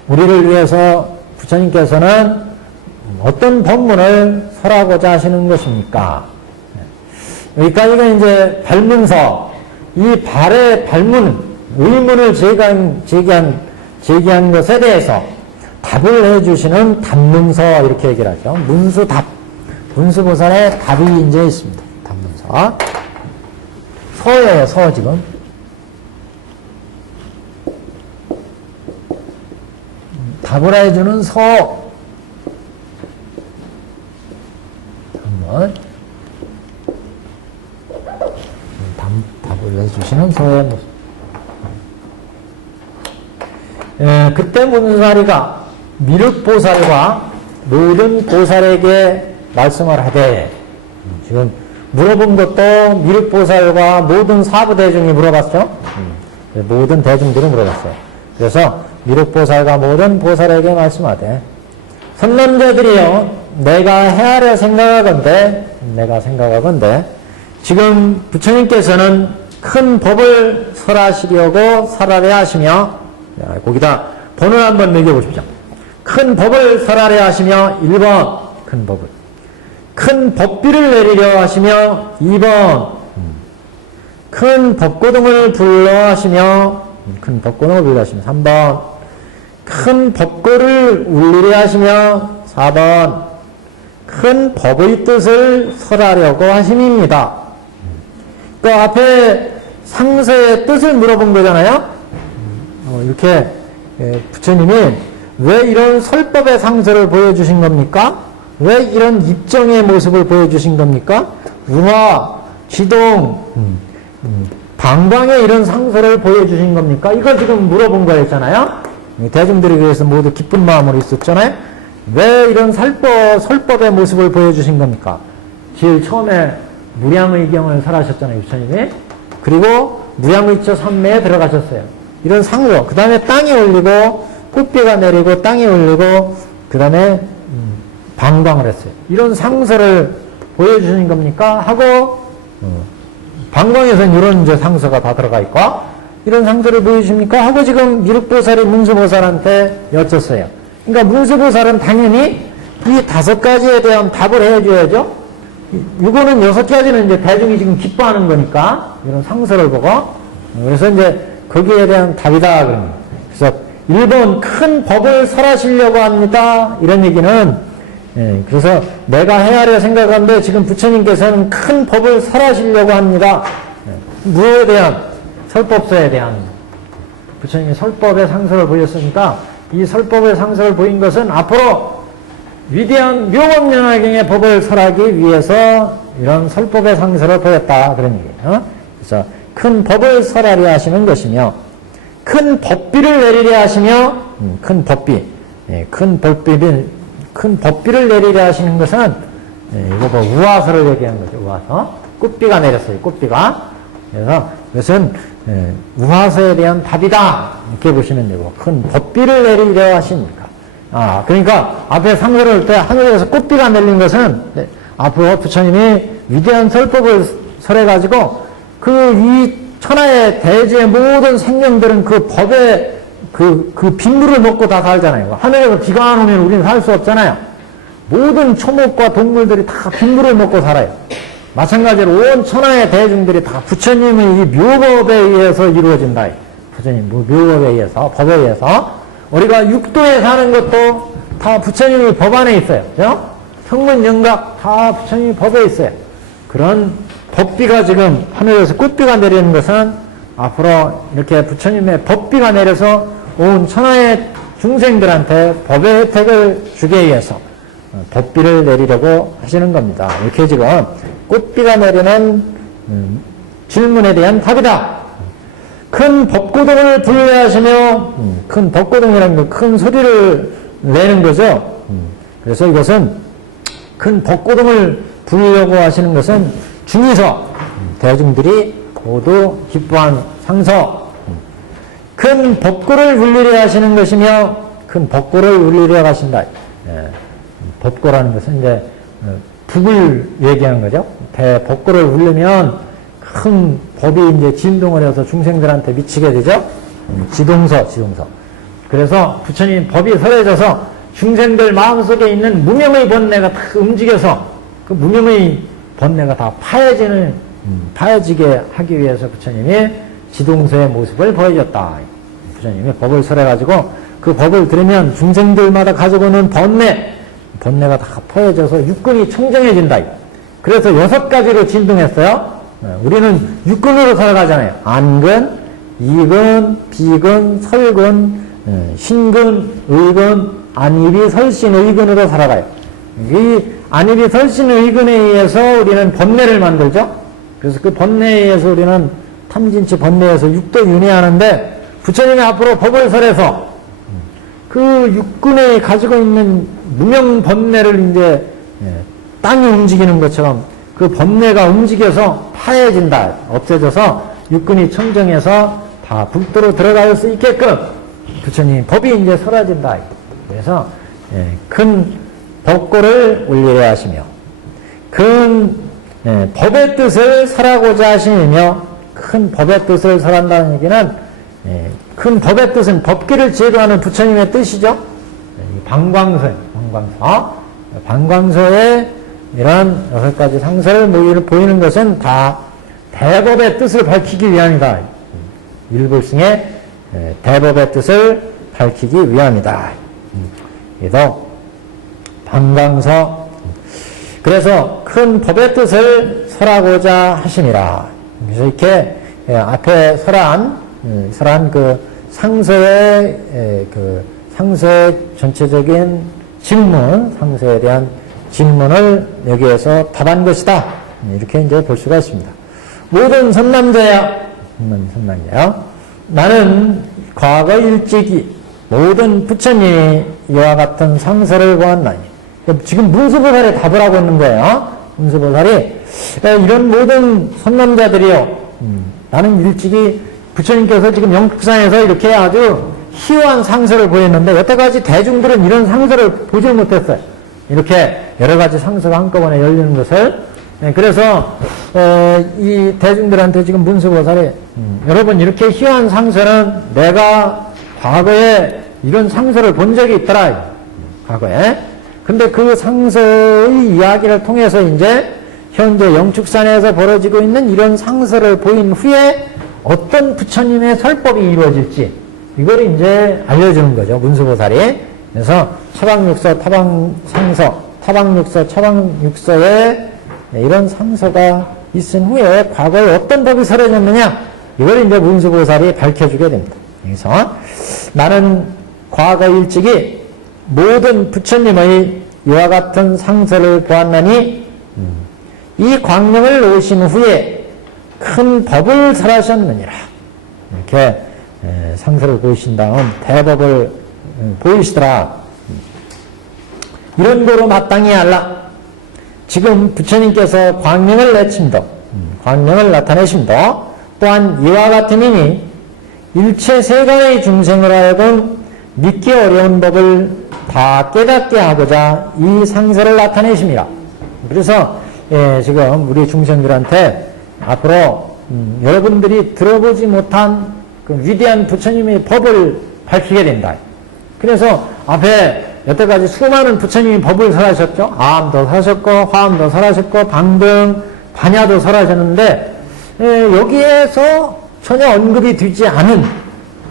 우리를 위해서 부처님께서는 어떤 법문을 설하고자 하시는 것입니까? 여기까지가 이제 발문서, 이 발의 발문, 의문을 제기한 것에 대해서 답을 해주시는 답문서, 이렇게 얘기를 하죠. 문수답. 문수보살의 답이 이제 있습니다. 답문서. 서예요, 서 지금. 답을 해주는 서. 한번. 답을 해주시는 서의 모습. 그때 문수사리가 미륵보살과 모든 보살에게 말씀을 하되, 지금 물어본 것도 미륵보살과 모든 사부대중이 물어봤죠. 모든 대중들이 물어봤어요. 그래서 미륵보살과 모든 보살에게 말씀하되, 선남자들이여, 내가 헤아려 생각하건대 지금 부처님께서는 큰 법을 설하시려고 설하려 하시며, 거기다 번호 한번 매겨보십시오. 큰 법을 설하려 하시며 1번 큰 법을 큰 법비를 내리려 하시며 2번 큰 법고등을 불러 하시며 큰 법고등을 불러 하시며 3번 큰 법고를 울리려 하시며 4번 큰 법의 뜻을 설하려고 하심입니다. 그 앞에 상서의 뜻을 물어본 거잖아요. 이렇게 부처님이 왜 이런 설법의 상서를 보여주신 겁니까? 왜 이런 입정의 모습을 보여주신 겁니까? 우화, 지동, 방광의 이런 상서를 보여주신 겁니까? 이걸 지금 물어본 거였잖아요. 대중들이 그래서 모두 기쁜 마음으로 있었잖아요. 왜 이런 설법의 모습을 보여주신 겁니까? 제일 처음에 무량의경을 설하셨잖아요, 부처님이. 그리고 무량의처 삼매에 들어가셨어요. 이런 상서, 그 다음에 땅에 올리고 꽃비가 내리고 땅에 올리고 그 다음에 방광을 했어요. 이런 상서를 보여주신 겁니까? 하고 방광에서는 이런 이제 상서가 다 들어가 있고 이런 상서를 보여주십니까? 하고 지금 미륵보살이 문수보살한테 여쭸어요. 그러니까 문수보살은 당연히 이 5가지에 대한 답을 해줘야죠. 이거는 6가지는 이제 대중이 지금 기뻐하는 거니까 이런 상서를 보고 그래서 이제 거기에 대한 답이다 그럽니다. 그래서 1번 큰 법을 설하시려고 합니다. 이런 얘기는 그래서 내가 헤아려 생각하는데 지금 부처님께서는 큰 법을 설하시려고 합니다. 무엇에 대한? 설법서에 대한. 부처님이 설법의 상서를 보였으니까 이 설법의 상서를 보인 것은 앞으로 위대한 묘법연화경의 법을 설하기 위해서 이런 설법의 상서를 보였다. 그런 얘기예요. 그래서 큰 법을 설하려 하시는 것이며 큰 법비를 내리려 하시며 큰 법비. 큰 법비를 내리려 하시는 것은 이거 뭐 우화서를 얘기하는 거죠. 우화서. 꽃비가 내렸어요. 꽃비가. 그래서 이것은 우화서에 대한 답이다. 이렇게 보시면 되고 큰 법비를 내리려 하십니까. 그러니까 앞에 상서를 할 때 하늘에서 꽃비가 내린 것은 앞으로 부처님이 위대한 설법을 설해가지고 이 천하의 대지의 모든 생명들은 그 법의 그 빗물을 먹고 다 살잖아요. 하늘에서 비가 안 오면 우리는 살 수 없잖아요. 모든 초목과 동물들이 다 빗물을 먹고 살아요. 마찬가지로 온 천하의 대중들이 다 부처님의 이 묘법에 의해서 이루어진다. 부처님 묘법에 의해서, 법에 의해서. 우리가 육도에 사는 것도 다 부처님의 법 안에 있어요. 그죠? 형문, 영각 다 부처님의 법에 있어요. 그런 법비가 지금 하늘에서 꽃비가 내리는 것은 앞으로 이렇게 부처님의 법비가 내려서 온 천하의 중생들한테 법의 혜택을 주기 위해서 법비를 내리려고 하시는 겁니다. 이렇게 지금 꽃비가 내리는 질문에 대한 답이다. 큰 법고등을 불려하시며 큰 법고등이라는 건 큰 소리를 내는 거죠. 그래서 이것은 큰 법고등을 부르려고 하시는 것은 중의서, 대중들이 모두 기뻐한 상서, 큰 법고를 울리려 하시는 것이며 큰 법고를 울리려 하신다. 법고라는 것은 이제 북을 얘기하는 거죠. 대법고를 울리면 큰 법이 이제 진동을 해서 중생들한테 미치게 되죠. 지동서. 그래서 부처님 법이 설해져서 중생들 마음속에 있는 무명의 번뇌가 다 움직여서 그 무명의 번뇌가 다 파해지게 하기 위해서 부처님이 지동서의 모습을 보여줬다. 부처님이 법을 설해가지고 그 법을 들으면 중생들마다 가지고 오는 번뇌가 다 파해져서 육근이 청정해진다. 그래서 6가지로 진동했어요. 우리는 육근으로 살아가잖아요. 안근, 이근, 비근, 설근, 신근, 의근, 안입이, 설신, 의근으로 살아가요. 이 안입이, 설신, 의근에 의해서 우리는 번뇌를 만들죠. 그래서 그 번뇌에 의해서 우리는 탐진치 번뇌에서 육도 윤회하는데 부처님이 앞으로 법을 설해서 그 육근에 가지고 있는 무명 번뇌를 이제 땅이 움직이는 것처럼 그 번뇌가 움직여서 파해진다. 없어져서 육근이 청정해서 다 북도로 들어갈 수 있게끔 부처님 법이 이제 설해진다. 그래서 큰 법고를 올리려 하시며 큰 법의 뜻을 설하고자 하시며 큰 법의 뜻을 설한다는 얘기는 큰 법의 뜻은 법기를 제도하는 부처님의 뜻이죠. 방광서에 이런 6가지 상서를 보이는 것은 다 대법의 뜻을 밝히기 위함이다. 일불승의 대법의 뜻을 밝히기 위함이다. 이도 방광서. 그래서 큰 법의 뜻을 설하고자 하심이라. 그래서 이렇게 앞에 설한 그 상서의 상서의 전체적인 질문, 상서에 대한 질문을 여기에서 답한 것이다. 이렇게 이제 볼 수가 있습니다. 모든 선남자야, 나는 과거 일찍이 모든 부처님이 이와 같은 상서를 보았나니. 지금 문수보살이 답을 하고 있는 거예요. 문수보살이 이런 모든 선남자들이요, 나는 일찍이 부처님께서 지금 영국산에서 이렇게 아주 희화한 상서를 보였는데 여태까지 대중들은 이런 상서를 보지 못했어요. 이렇게 여러 가지 상서가 한꺼번에 열리는 것을. 그래서 이 대중들한테 지금 문수보살이 여러분, 이렇게 희화한 상서는 내가 과거에 이런 상서를 본 적이 있더라. 과거에. 근데 그 상서의 이야기를 통해서 이제 현재 영축산에서 벌어지고 있는 이런 상서를 보인 후에 어떤 부처님의 설법이 이루어질지 이걸 이제 알려주는 거죠, 문수보살이. 그래서 처방육서, 타방상서, 타방육서, 처방육서에 이런 상서가 있은 후에 과거에 어떤 법이 설해졌느냐, 이걸 이제 문수보살이 밝혀주게 됩니다. 그래서 나는 과거 일찍이 모든 부처님의 이와 같은 상서를 보았나니 이 광명을 놓으신 후에 큰 법을 설하셨느니라. 이렇게 상서를 보이신 다음 대법을 보이시더라. 이런 도로 마땅히 알라. 지금 부처님께서 광명을 내침도, 광명을 나타내심도 또한 이와 같으니 일체 세간의 중생을 하여금 믿기 어려운 법을 다 깨닫게 하고자 이 상서를 나타내심이라. 그래서 지금 우리 중생들한테 앞으로 여러분들이 들어보지 못한 그 위대한 부처님의 법을 밝히게 된다. 그래서 앞에 여태까지 수많은 부처님이 법을 설하셨죠. 아함도 설하셨고, 화엄도 설하셨고, 방등, 반야도 설하셨는데 여기에서 전혀 언급이 되지 않은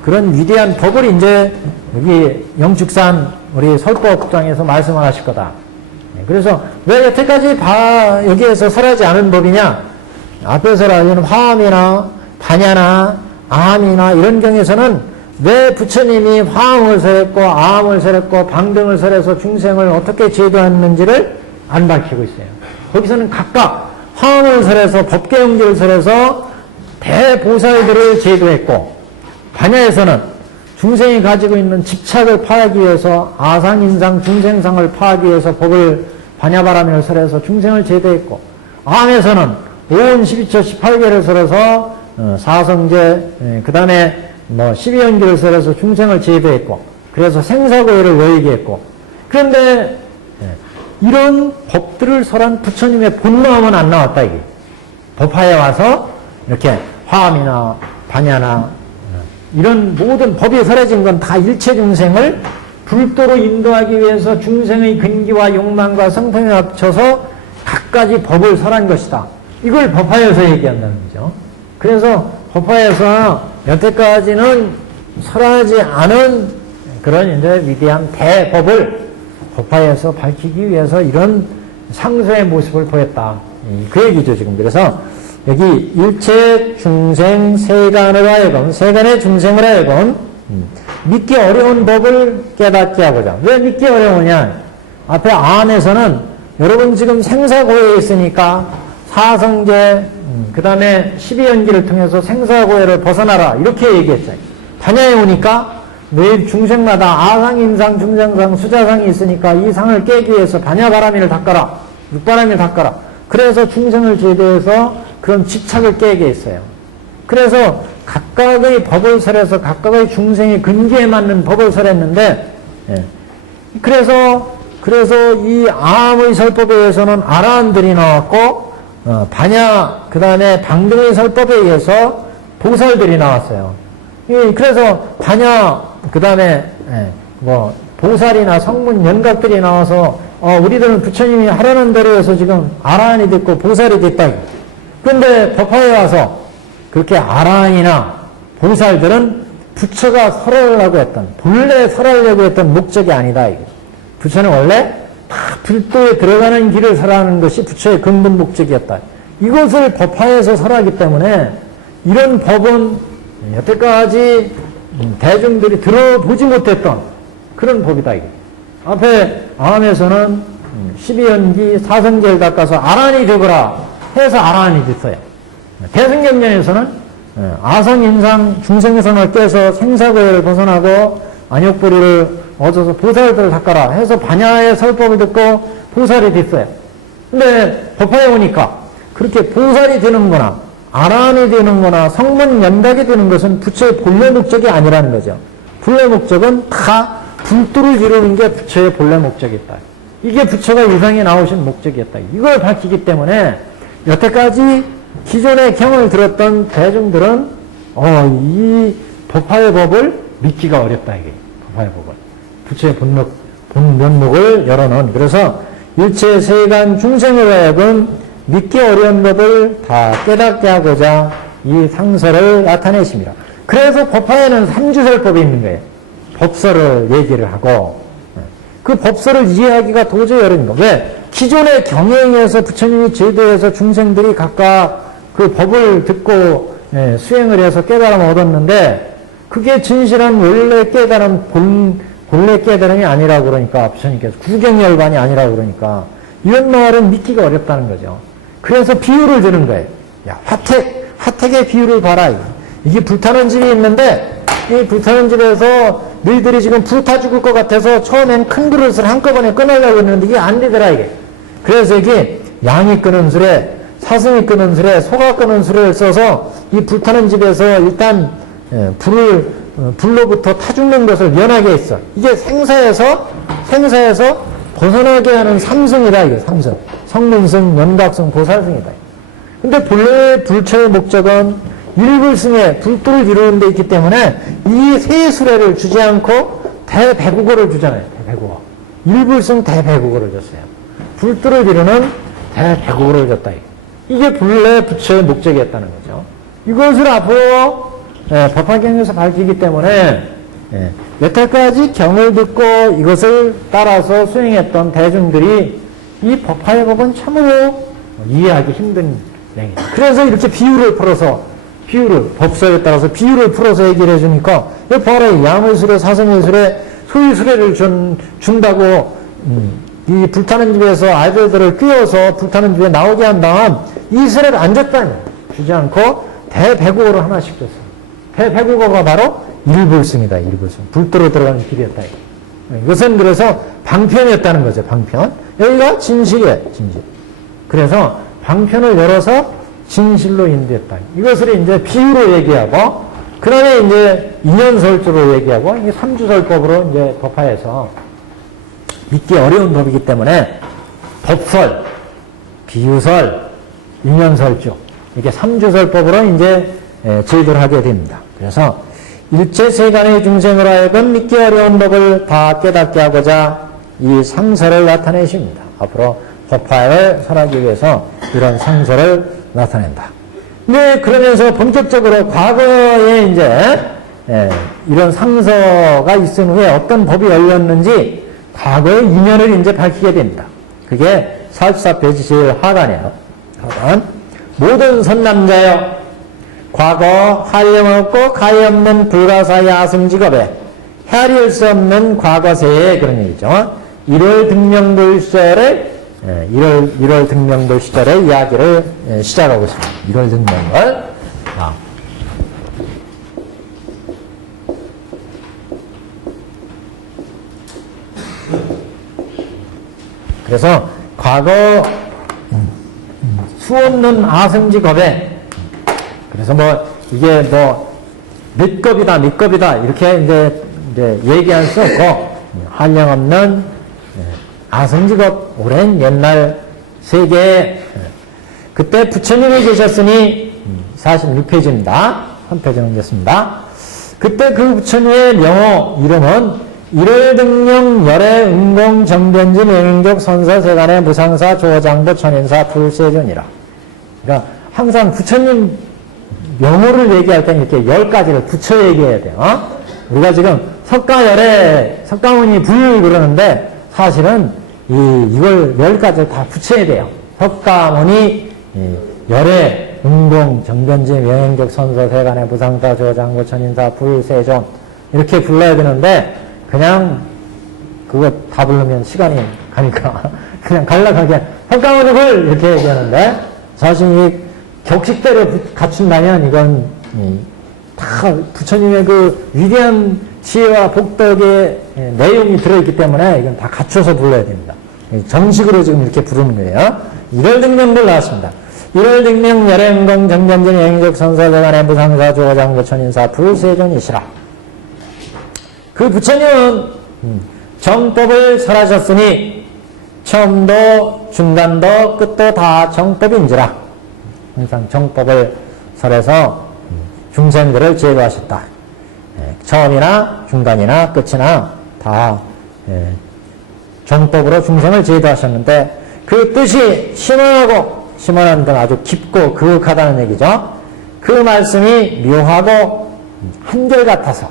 그런 위대한 법을 이제 여기 영축산 우리 설법장에서 말씀을 하실 거다. 그래서 왜 여태까지 여기에서 설하지 않은 법이냐? 앞에 설하는 화엄이나 반야나 아함이나 이런 경에서는 왜 부처님이 화엄을 설했고 아함을 설했고 방등을 설해서 중생을 어떻게 제도했는지를 안 밝히고 있어요. 거기서는 각각 화엄을 설해서 법계용지를 설해서 대보살들을 제도했고, 반야에서는 중생이 가지고 있는 집착을 파하기 위해서 아상인상 중생상을 파하기 위해서 법을 반야바라밀을 설해서 중생을 제도했고, 아함에서는 오온 12처 18개를 설해서 사성제, 그 다음에 12연기를 설해서 중생을 제도했고, 그래서 생사고해를 여의게 했고, 그런데 이런 법들을 설한 부처님의 본마음은 안 나왔다, 이게. 법화에 와서 이렇게 화엄이나 반야나 이런 모든 법이 설해진 건 다 일체 중생을 불도로 인도하기 위해서 중생의 근기와 욕망과 성품에 합쳐서 각가지 법을 설한 것이다. 이걸 법화에서 얘기한다는 거죠. 그래서 법화에서 여태까지는 설하지 않은 그런 이제 위대한 대법을 법화에서 밝히기 위해서 이런 상서의 모습을 보였다. 그 얘기죠, 지금. 그래서 여기 일체 중생 세간을 하여금, 세간의 중생을 하여금 믿기 어려운 법을 깨닫게 하고자. 왜 믿기 어려우냐? 앞에 아함에서는 여러분 지금 생사고해에 있으니까 사성제, 그 다음에 12연기를 통해서 생사고해를 벗어나라, 이렇게 얘기했어요. 반야에 오니까 매일 중생마다 아상인상, 중생상, 수자상이 있으니까 이 상을 깨기 위해서 반야바라밀을 닦아라, 육바라밀을 닦아라. 그래서 중생을 제도해서 그런 집착을 깨게 했어요. 그래서 각각의 법을 설해서 각각의 중생의 근기에 맞는 법을 설했는데, 그래서 이 아함의 설법에 의해서는 아라한들이 나왔고, 반야, 그 다음에 방등의 설법에 의해서 보살들이 나왔어요. 그래서 반야, 그 다음에 보살이나 성문 연각들이 나와서 우리들은 부처님이 하라는 대로 해서 지금 아라한이 됐고 보살이 됐다. 근데 법화에 와서 그렇게 아라한이나 보살들은 부처가 설하려고 했던, 본래 설하려고 했던 목적이 아니다. 부처는 원래 다 불도에 들어가는 길을 설하는 것이 부처의 근본 목적이었다. 이것을 법화에서 설하기 때문에 이런 법은 여태까지 대중들이 들어보지 못했던 그런 법이다. 앞에 암에서는 12연기 사성제를 닦아서 아란이 되거라 해서 아란이 됐어요. 대승경전에서는 아성인상 중생선을 깨서 생사고해를 벗어나고 안욕불이를 얻어서 보살들을 닦아라 해서 반야의 설법을 듣고 보살이 됐어요. 근데 법화에 오니까 그렇게 보살이 되는 거나 아란이 되는 거나 성문 연각이 되는 것은 부처의 본래 목적이 아니라는 거죠. 본래 목적은 다 불도를 이루는 게 부처의 본래 목적이었다. 이게 부처가 유상에 나오신 목적이었다. 이걸 밝히기 때문에 여태까지 기존의 경을 들었던 대중들은 이 법화의 법을 믿기가 어렵다. 이게 법화의 법을. 부처의 본 면목을 열어놓은. 그래서 일체 세간 중생을 하여금 믿기 어려운 법을 다 깨닫게 하고자 이 상설을 나타내십니다. 그래서 법화에는 삼주설법이 있는 거예요. 법설을 얘기를 하고 그 법설을 이해하기가 도저히 어려운 거. 왜? 기존의 경영에서 부처님이 제도에서 중생들이 각각 그 법을 듣고 수행을 해서 깨달음을 얻었는데 그게 진실한 원래 깨달음, 본래 깨달음이 아니라고 그러니까 부처님께서 구경열반이 아니라고 그러니까 이런 말은 믿기가 어렵다는 거죠. 그래서 비유를 드는 거예요. 야, 화택의 비유를 봐라. 이게 불타는 집이 있는데 이 불타는 집에서 너희들이 지금 불타 죽을 것 같아서 처음엔 큰 그릇을 한꺼번에 끊으려고 했는데 이게 안 되더라 이게. 그래서 이게 양이 끄는 수레, 사슴이 끄는 수레, 소가 끄는 수레를 써서 이 불타는 집에서 일단 불로부터 타 죽는 것을 면하게 했어. 이게 생사에서 벗어나게 하는 삼승이다 이게 삼승. 성문승, 연각승, 보살승이다. 근데 본래 불처의 목적은 일불승의 불도를 이루는 데 있기 때문에 이 세 수레를 주지 않고 대배국어를 주잖아요. 대배국어. 일불승 대배국어를 줬어요. 불도를 이루는 대배국어를 줬다. 이게 본래 부처의 목적이었다는 거죠. 이것을 앞으로 법화경에서 밝히기 때문에 여태까지 경을 듣고 이것을 따라서 수행했던 대중들이 이 법화의 법은 참으로 이해하기 힘든 내용이에요. 그래서 이렇게 법서에 따라서 비유를 풀어서 얘기를 해주니까, 여기 봐라, 야물수레, 사성의수레, 소유수레를 준다고, 이 불타는 집에서 아이들을 끼워서 불타는 집에 나오게 한 다음, 이 수레를 안 줬다니. 주지 않고, 대배국어를 하나씩 줬어. 대배국어가 바로 일불승이다, 일불승. 불도로 들어가는 길이었다. 이것은 그래서 방편이었다는 거죠, 방편. 여기가 진실이에요, 진실. 그래서 방편을 열어서 진실로 인도했다. 이것을 이제 비유로 얘기하고, 그 다음에 이제 인연설조로 얘기하고, 이게 삼주설법으로 이제 법화에서 믿기 어려운 법이기 때문에 법설, 비유설, 인연설조, 이게 삼주설법으로 이제 제도를 하게 됩니다. 그래서 일체 세간의 중생으로 하여금 믿기 어려운 법을 다 깨닫게 하고자 이 상설을 나타내십니다. 앞으로 법화를 설하기 위해서 이런 상설을 나타낸다. 네, 그러면서 본격적으로 과거에 이제 이런 상서가 있은 후에 어떤 법이 열렸는지 과거의 인연을 이제 밝히게 됩니다. 그게 44페이지 제일 하단이에요. 하단. 모든 선남자여, 과거 한량없고 가히 없는 불가사의 아승직업에 헤아릴 수 없는 과거세의 그런 얘기죠. 1월 등명돌 시절에 1월 등명돌 시절의 이야기를 시작하고 있습니다. 1월 등명돌. 그래서 과거 수 없는 아승직업에, 그래서 이게 몇 겁이다 이렇게 이제 얘기할 수 없고, 한량없는 아승직업, 오랜 옛날 세계에 그때 부처님이 계셨으니 46페이지입니다. 한 페이지 넘겼습니다. 그때 그 부처님의 명호 이름은 일월 등령 열애 응공 정변지 명인격 선서 세간의 무상사 조장부 천인사 불세존이라. 그러니까 항상 부처님 명호를 얘기할 때는 이렇게 10가지를 붙여 얘기해야 돼요. 우리가 지금 석가열애, 석가모니 불 그러는데 사실은 이걸 10가지를 다 붙여야 돼요. 석가모니 열애 응공 정변지 명인격 선서 세간의 무상사 조장부 천인사 불세존 이렇게 불러야 되는데 그냥 그거 다 부르면 시간이 가니까 그냥 간략하게 석가모니불 이렇게 얘기하는데 사실 이 격식대로 갖춘다면 이건 다 부처님의 그 위대한 지혜와 복덕의 내용이 들어있기 때문에 이건 다 갖춰서 불러야 됩니다. 정식으로 지금 이렇게 부르는 거예요. 일월등명불 나왔습니다. 일월등명 열애응공 정변진 영인적 선서대간의 무상사 조장부 천인사 불세존이시라. 그 부처님은 정법을 설하셨으니 처음도 중간도 끝도 다 정법인지라. 항상 정법을 설해서 중생들을 제도하셨다. 처음이나 중간이나 끝이나 다 정법으로 중생을 제도하셨는데 그 뜻이 심원한 건 아주 깊고 그윽하다는 얘기죠. 그 말씀이 묘하고 한결같아서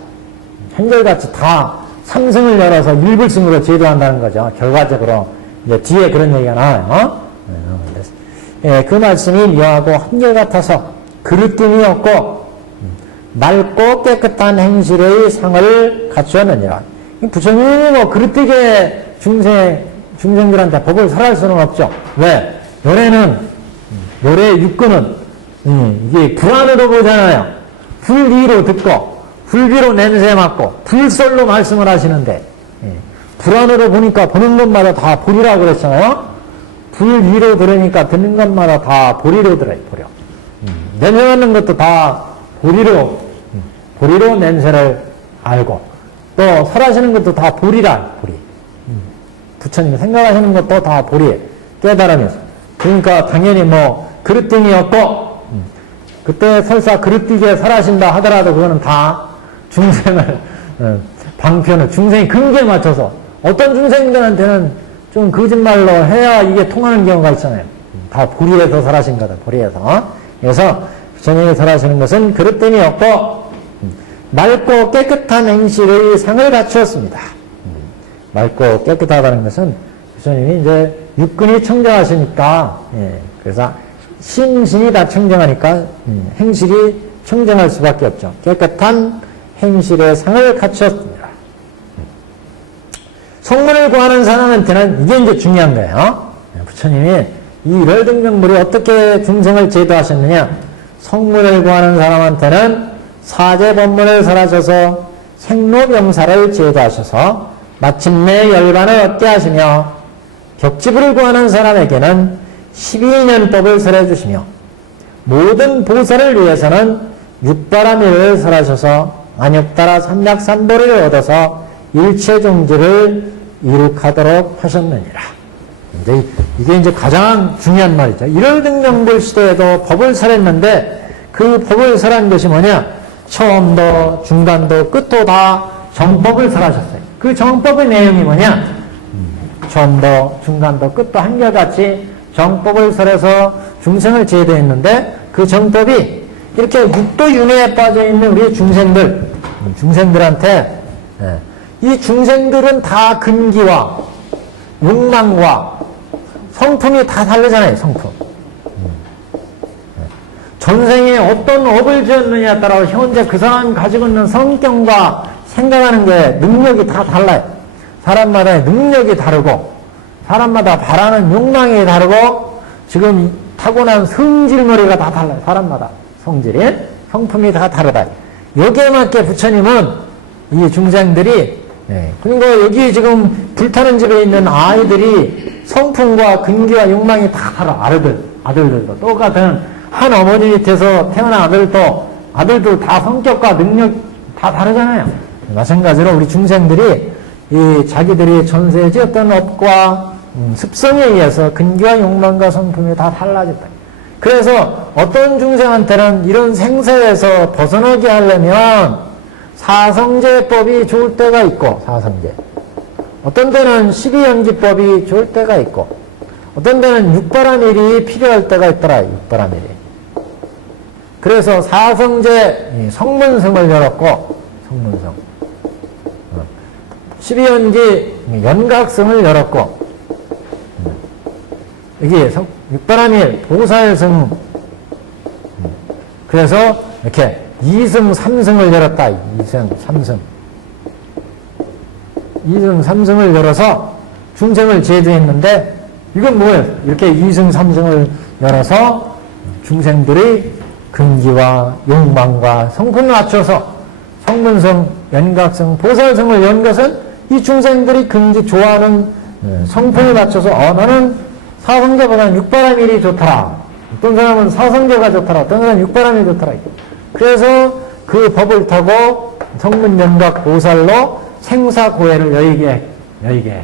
한결같이 다 삼승을 열어서 일불승으로 제도한다는 거죠. 결과적으로 이제 뒤에 그런 얘기가 나와요. 그 말씀이 묘하고 한결같아서 그릇됨이 없고 맑고 깨끗한 행실의 상을 갖추었느니라. 부처님이 뭐 그릇되게 중생들한테 법을 설할 수는 없죠. 왜? 요래의 육근은 이게 불안으로 보잖아요. 불리로 듣고 불비로 냄새 맡고 불설로 말씀을 하시는데 불안으로 보니까 보는 것마다 다 보리라고 그랬잖아요. 불위로 들으니까 듣는 것마다 다 보리로 들어요. 보려. 냄새 맡는 것도 다 보리로 냄새를 알고 또 설하시는 것도 다 보리라. 보리. 부처님이 생각하시는 것도 다 보리에 깨달으면서 그러니까 당연히 뭐 그릇됨이 없고 그때 설사 그릇되게 설하신다 하더라도 그거는 다 중생을 방편을 중생이 근기에 맞춰서 어떤 중생들한테는 좀 거짓말로 해야 이게 통하는 경우가 있잖아요. 다 보리에서 설하신 거다. 보리에서. 그래서 부처님이 설하시는 것은 그릇됨이 없고 맑고 깨끗한 행실의 상을 갖추었습니다. 맑고 깨끗하다는 것은 부처님이 이제 육근이 청정하시니까 그래서 심신이 다 청정하니까 행실이 청정할 수밖에 없죠. 깨끗한 행실의 상을 갖추었습니다. 성문을 구하는 사람한테는 이게 이제 중요한 거예요. 부처님이 이 일월등명불이 어떻게 중생을 제도하셨느냐. 성문을 구하는 사람한테는 사제법문을 설하셔서 생로병사를 제도하셔서 마침내 열반을 얻게 하시며 격지불을 구하는 사람에게는 12년법을 설해 주시며 모든 보살을 위해서는 육바라밀을 설하셔서 안욕따라 삼약삼보를 얻어서 일체종지를 이룩하도록 하셨느니라. 이게 이제 가장 중요한 말이죠. 일월등명불 시대에도 법을 설했는데 그 법을 설한 것이 뭐냐? 처음도 중간도 끝도 다 정법을 설하셨어요. 그 정법의 내용이 뭐냐? 처음도 중간도 끝도 한결같이 정법을 설해서 중생을 제도했는데 그 정법이 이렇게 육도윤회에 빠져있는 우리 중생들한테 이 중생들은 다 근기와 욕망과 성품이 다 다르잖아요. 성품. 전생에 어떤 업을 지었느냐에 따라 현재 그 사람 가지고 있는 성격과 생각하는 게 능력이 다 달라요. 사람마다의 능력이 다르고 사람마다 바라는 욕망이 다르고 지금 타고난 성질머리가 다 달라요. 사람마다 성질이 성품이 다 다르다. 여기에 맞게 부처님은 이 중생들이 그리고 여기 지금 불타는 집에 있는 아이들이 성품과 근기와 욕망이 다 달라. 아들들도 똑같은 한 어머니 밑에서 태어난 아들도 다 성격과 능력 다 다르잖아요. 마찬가지로 우리 중생들이 이 자기들이 전세에 지었던 업과 습성에 의해서 근기와 욕망과 성품이 다 달라졌다. 그래서 어떤 중생한테는 이런 생사에서 벗어나게 하려면 사성제법이 좋을 때가 있고, 사성제. 어떤 때는 12연기법이 좋을 때가 있고, 어떤 때는 육바라밀이 필요할 때가 있더라, 육바라밀이. 그래서 사성제, 성문성을 열었고, 성문성. 12연기, 연각성을 열었고, 여기 육바라밀, 보살성. 그래서 이렇게 2승, 3승을 열었다. 2승, 3승. 2승, 3승을 열어서 중생을 제도했는데, 이건 뭐예요? 이렇게 2승, 3승을 열어서 중생들의 근기와 욕망과 성품을 맞춰서 성문성, 연각성, 보살성을 연 것은 이 중생들이 근기 좋아하는 성품을 맞춰서 너는 사성제보다는 육바라밀이 좋더라. 어떤 사람은 사성제가 좋더라. 어떤 사람은 육바라밀이 좋더라. 그래서 그 법을 타고 성문, 연각, 보살로 생사고해를 여의게.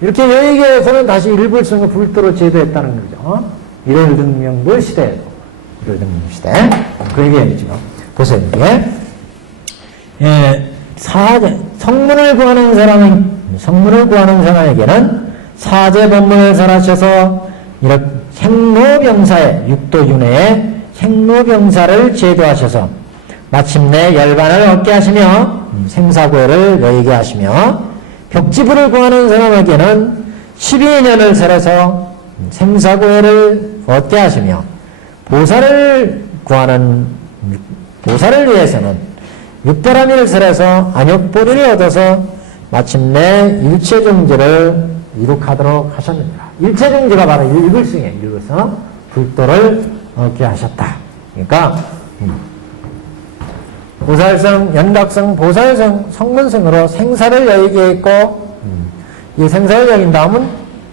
이렇게 여의게에서는 다시 일불성을 불도로 제도했다는 거죠. 일월등명부 시대에도. 일월등명 시대. 그 얘기했죠. 보세요, 이게. 성문을 구하는 사람에게는 사제법문을 설하셔서 이렇게 생로병사의 육도윤회에 생로병사를 제도하셔서 마침내 열반을 얻게 하시며 생사고해를 여의게 하시며 벽지부를 구하는 사람에게는 12년을 설해서 생사고해를 얻게 하시며 보살을 위해서는 육바라밀을 설해서 안욕보리를 얻어서 마침내 일체정지를 이룩하도록 하셨느니라. 일체정지가 바로 일불승이에요. 일불승. 불도를 얻게 하셨다. 그러니까 보살성, 연각성, 보살성, 성문성으로 생사를 여의게 했고 이 생사를 여긴 다음은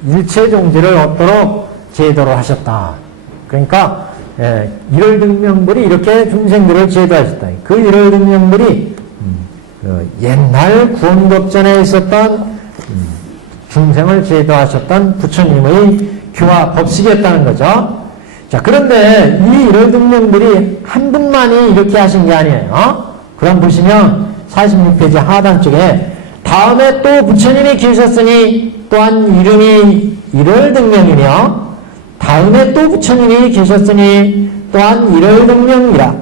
일체종지를 얻도록 제도를 하셨다. 그러니까 일월등명불이 이렇게 중생들을 제도하셨다. 그 일월등명불이 옛날 구원법전에 있었던 중생을 제도하셨던 부처님의 교화 법식이었다는 거죠. 자, 그런데 이 일월등명불이 한 분만이 이렇게 하신 게 아니에요. 그럼 보시면 46페이지 하단 쪽에 다음에 또 부처님이 계셨으니 또한 이름이 일월등명이며 다음에 또 부처님이 계셨으니 또한 일월등명이라.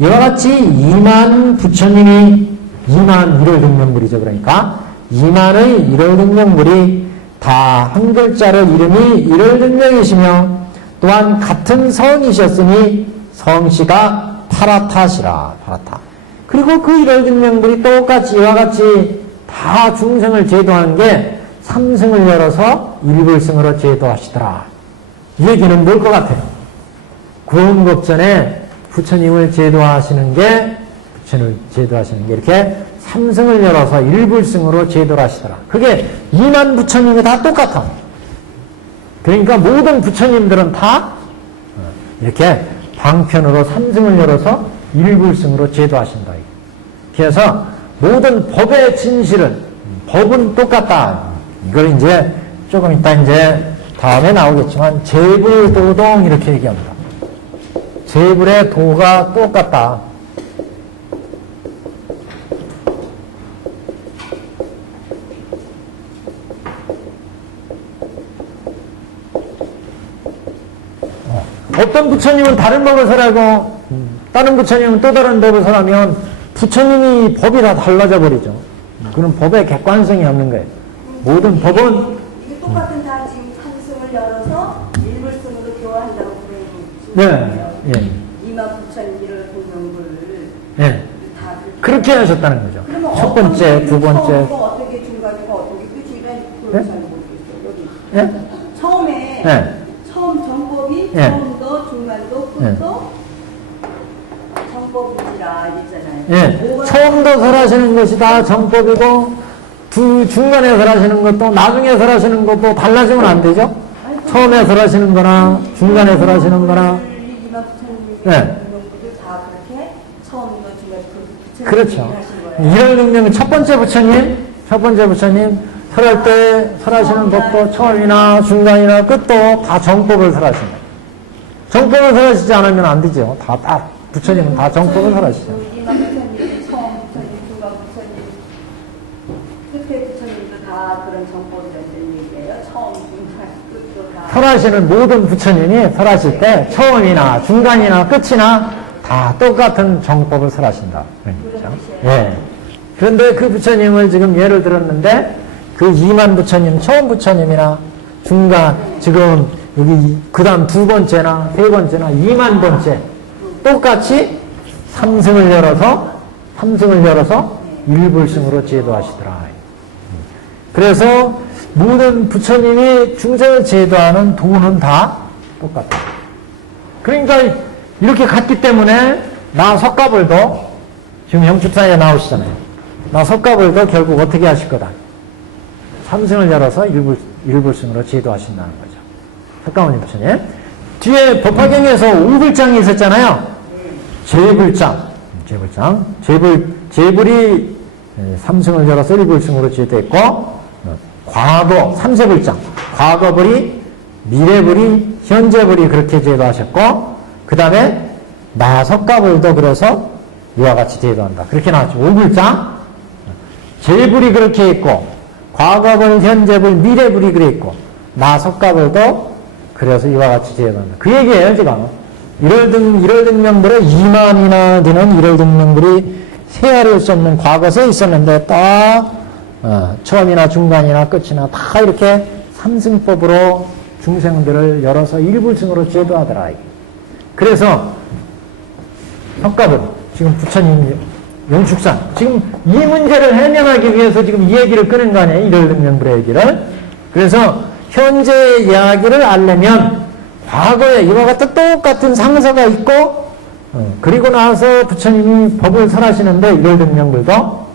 이와 같이 2만 부처님이 2만 일월등명불이죠. 그러니까 2만의 일월등명불이 다 한 글자로 이름이 일월등명이시며 또한 같은 성이셨으니 성씨가 파라타시라. 파라타. 그리고 그 일월등명불이 똑같이 이와 같이 다 중생을 제도하는 게 삼승을 열어서 일불승으로 제도하시더라. 이 얘기는 뭘 것 같아요? 구원법전에 부처님을 제도하시는 게 이렇게 삼승을 열어서 일불승으로 제도를 하시더라. 그게 2만 부처님이 다 똑같아. 그러니까 모든 부처님들은 다 이렇게 방편으로 삼승을 열어서 일불승으로 제도하신다. 그래서 모든 법의 진실은 법은 똑같다. 이걸 이제 조금 이따 이제 다음에 나오겠지만 재불도동 이렇게 얘기합니다. 재불의 도가 똑같다. 어떤 부처님은 다른 법을 설하고 다른 부처님은 또 다른 법을 설하면 부처님이 법이 다 달라져 버리죠. 그런 법의 객관성이 없는 거예요. 모든 법은 이게 똑같은 다 지금 삼승을 열어서 일불승으로 교화한다고 보내는 네, 예. 이만 부처님을 동명불을 네. 다 그렇게 하셨다는 거죠. 첫 번째, 두 번째. 어떻게 중간이고 어떻게 끝인가 그걸 잘 모르겠어요. 여기 예? 처음에 예. 처음 정법이 예. 처음도 중간도 끝도 정법이라 이랬잖아요. 예. 처음도 설하시는 것이 다 정법이고 중간에 설하시는 것도 나중에 설하시는 것도 달라지면 안 되죠. 처음에 설하시는 거나 중간에 설하시는 거나. 이만 부처님이 네. 다 그렇게 처음도 중간도 그렇죠. 이런 능력은 첫 번째 부처님 설할 때 설하시는 법도 처음이나 중간이나 끝도 다 정법을 설하신다. 정법을 설하시지 않으면 안 되죠. 다 부처님은 다 정법을 설하시죠. 이만 부처님이 처음 부처님 다 그런 정법이 된다는 얘기예요. 처음, 중간, 끝도 다. 설하시는 모든 부처님이 설하실 때 처음이나 중간이나 끝이나 다 똑같은 정법을 설하신다. 그렇죠? 예. 그런데 그 부처님을 지금 예를 들었는데 그 2만 부처님, 처음 부처님이나 중간, 지금 여기 그 다음 두 번째나 세 번째나 2만 번째 똑같이 삼승을 열어서 일불승으로 제도하시더라. 그래서 모든 부처님이 중생을 제도하는 도는 다 똑같다. 그러니까 이렇게 같기 때문에 나 석가벌도 지금 영축사에 나오시잖아요. 나 석가벌도 결국 어떻게 하실 거다. 삼승을 열어서 일불승으로 제도하신다는 거죠. 석가모니 부처님. 뒤에 법화경에서 5불장이 있었잖아요. 제불이 삼승을 열어서 일불승으로 제도했고, 과거, 삼세불장, 과거불이, 미래불이, 현재불이 그렇게 제도하셨고, 그 다음에 나석가불도 그래서 이와 같이 제도한다. 그렇게 나왔죠. 5불장, 제불이 그렇게 있고, 과거불, 현재불, 미래불이 그래 있고, 나석가불도 그래서 이와 같이 제도한다. 그 얘기예요, 지금. 일월등명불에 2만이나 되는 일월등명불이 세아릴 수 없는 과거에 있었는데 딱 처음이나 중간이나 끝이나 다 이렇게 삼승법으로 중생들을 열어서 일불승으로 제도하더라. 그래서 석가불, 지금 부처님 영축산, 지금 이 문제를 해명하기 위해서 지금 이 얘기를 꺼낸 거 아니에요? 일월등명불의 얘기를. 그래서 현재 이야기를 알려면 과거에 이와 같은 똑같은 상서가 있고, 그리고 나서 부처님이 법을 설하시는데 일월등명불도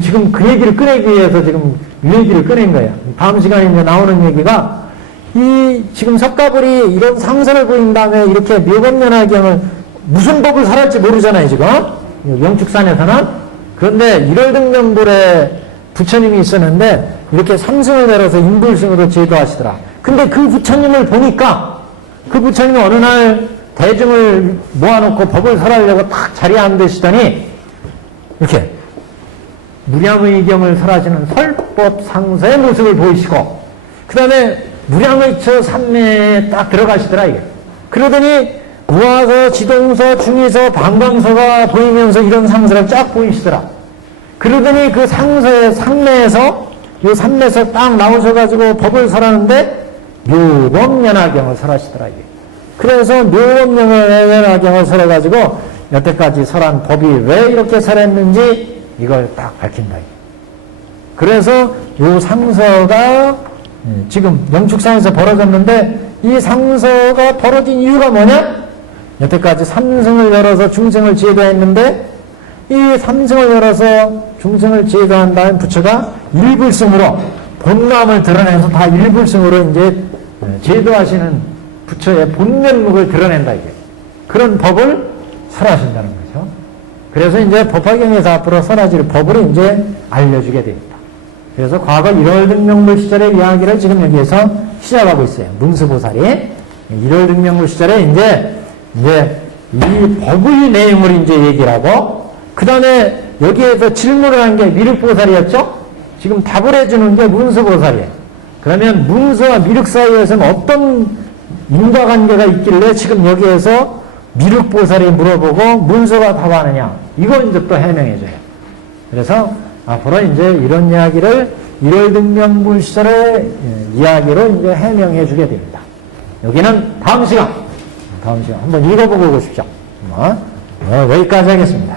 지금 그 얘기를 꺼내기 위해서 지금 이 얘기를 꺼낸 거예요. 다음 시간에 이제 나오는 얘기가 이 지금 석가불이 이런 상서를 보인 다음에 이렇게 묘법연화경을 무슨 법을 설할지 모르잖아요, 지금. 영축산에서는. 그런데 일월등명불에 부처님이 있었는데 이렇게 삼승을 내려서 인불승으로 제도하시더라. 근데 그 부처님을 보니까 그 부처님이 어느 날 대중을 모아놓고 법을 설하려고 딱 자리에 앉으시더니 이렇게 무량의경을 설하시는 설법상서의 모습을 보이시고 그 다음에 무량의처 삼매에 딱 들어가시더라 이게. 그러더니 우화서, 지동서, 중의서, 방광서가 보이면서 이런 상서를 쫙 보이시더라. 그러더니 그 상서의 삼매에서 이 삼매에서 딱 나오셔가지고 법을 설하는데 묘법연화경을 설하시더라 이게. 그래서 묘법연화경을 설해가지고 여태까지 설한 법이 왜 이렇게 설했는지 이걸 딱 밝힌다 이게. 그래서 이 상서가 지금 영축상에서 벌어졌는데 이 상서가 벌어진 이유가 뭐냐? 여태까지 삼승을 열어서 중생을 제도했는데 이 삼승을 열어서 중생을 제도한 다음 부처가 일불승으로 본람을 드러내서 다 일불승으로 이제 제도하시는 부처의 본면목을 드러낸다 이게. 그런 법을 설하신다는 거죠. 그래서 이제 법화경에서 앞으로 설하실 법을 이제 알려주게 됩니다. 그래서 과거 일월등명불 시절의 이야기를 지금 여기에서 시작하고 있어요. 문수보살이 일월등명불 시절에 이제 이 법의 내용을 이제 얘기를 하고, 그 다음에 여기에서 질문을 한 게 미륵보살이었죠? 지금 답을 해주는 게 문수보살이에요. 그러면 문수와 미륵 사이에서는 어떤 인과관계가 있길래 지금 여기에서 미륵보살이 물어보고 문수가 답하느냐? 이걸 이제 또 해명해줘요. 그래서 앞으로 이제 이런 이야기를 일월등명불 시절의 이야기로 이제 해명해주게 됩니다. 여기는 다음 시간 한번 읽어보고 오십시오. 여기까지 하겠습니다.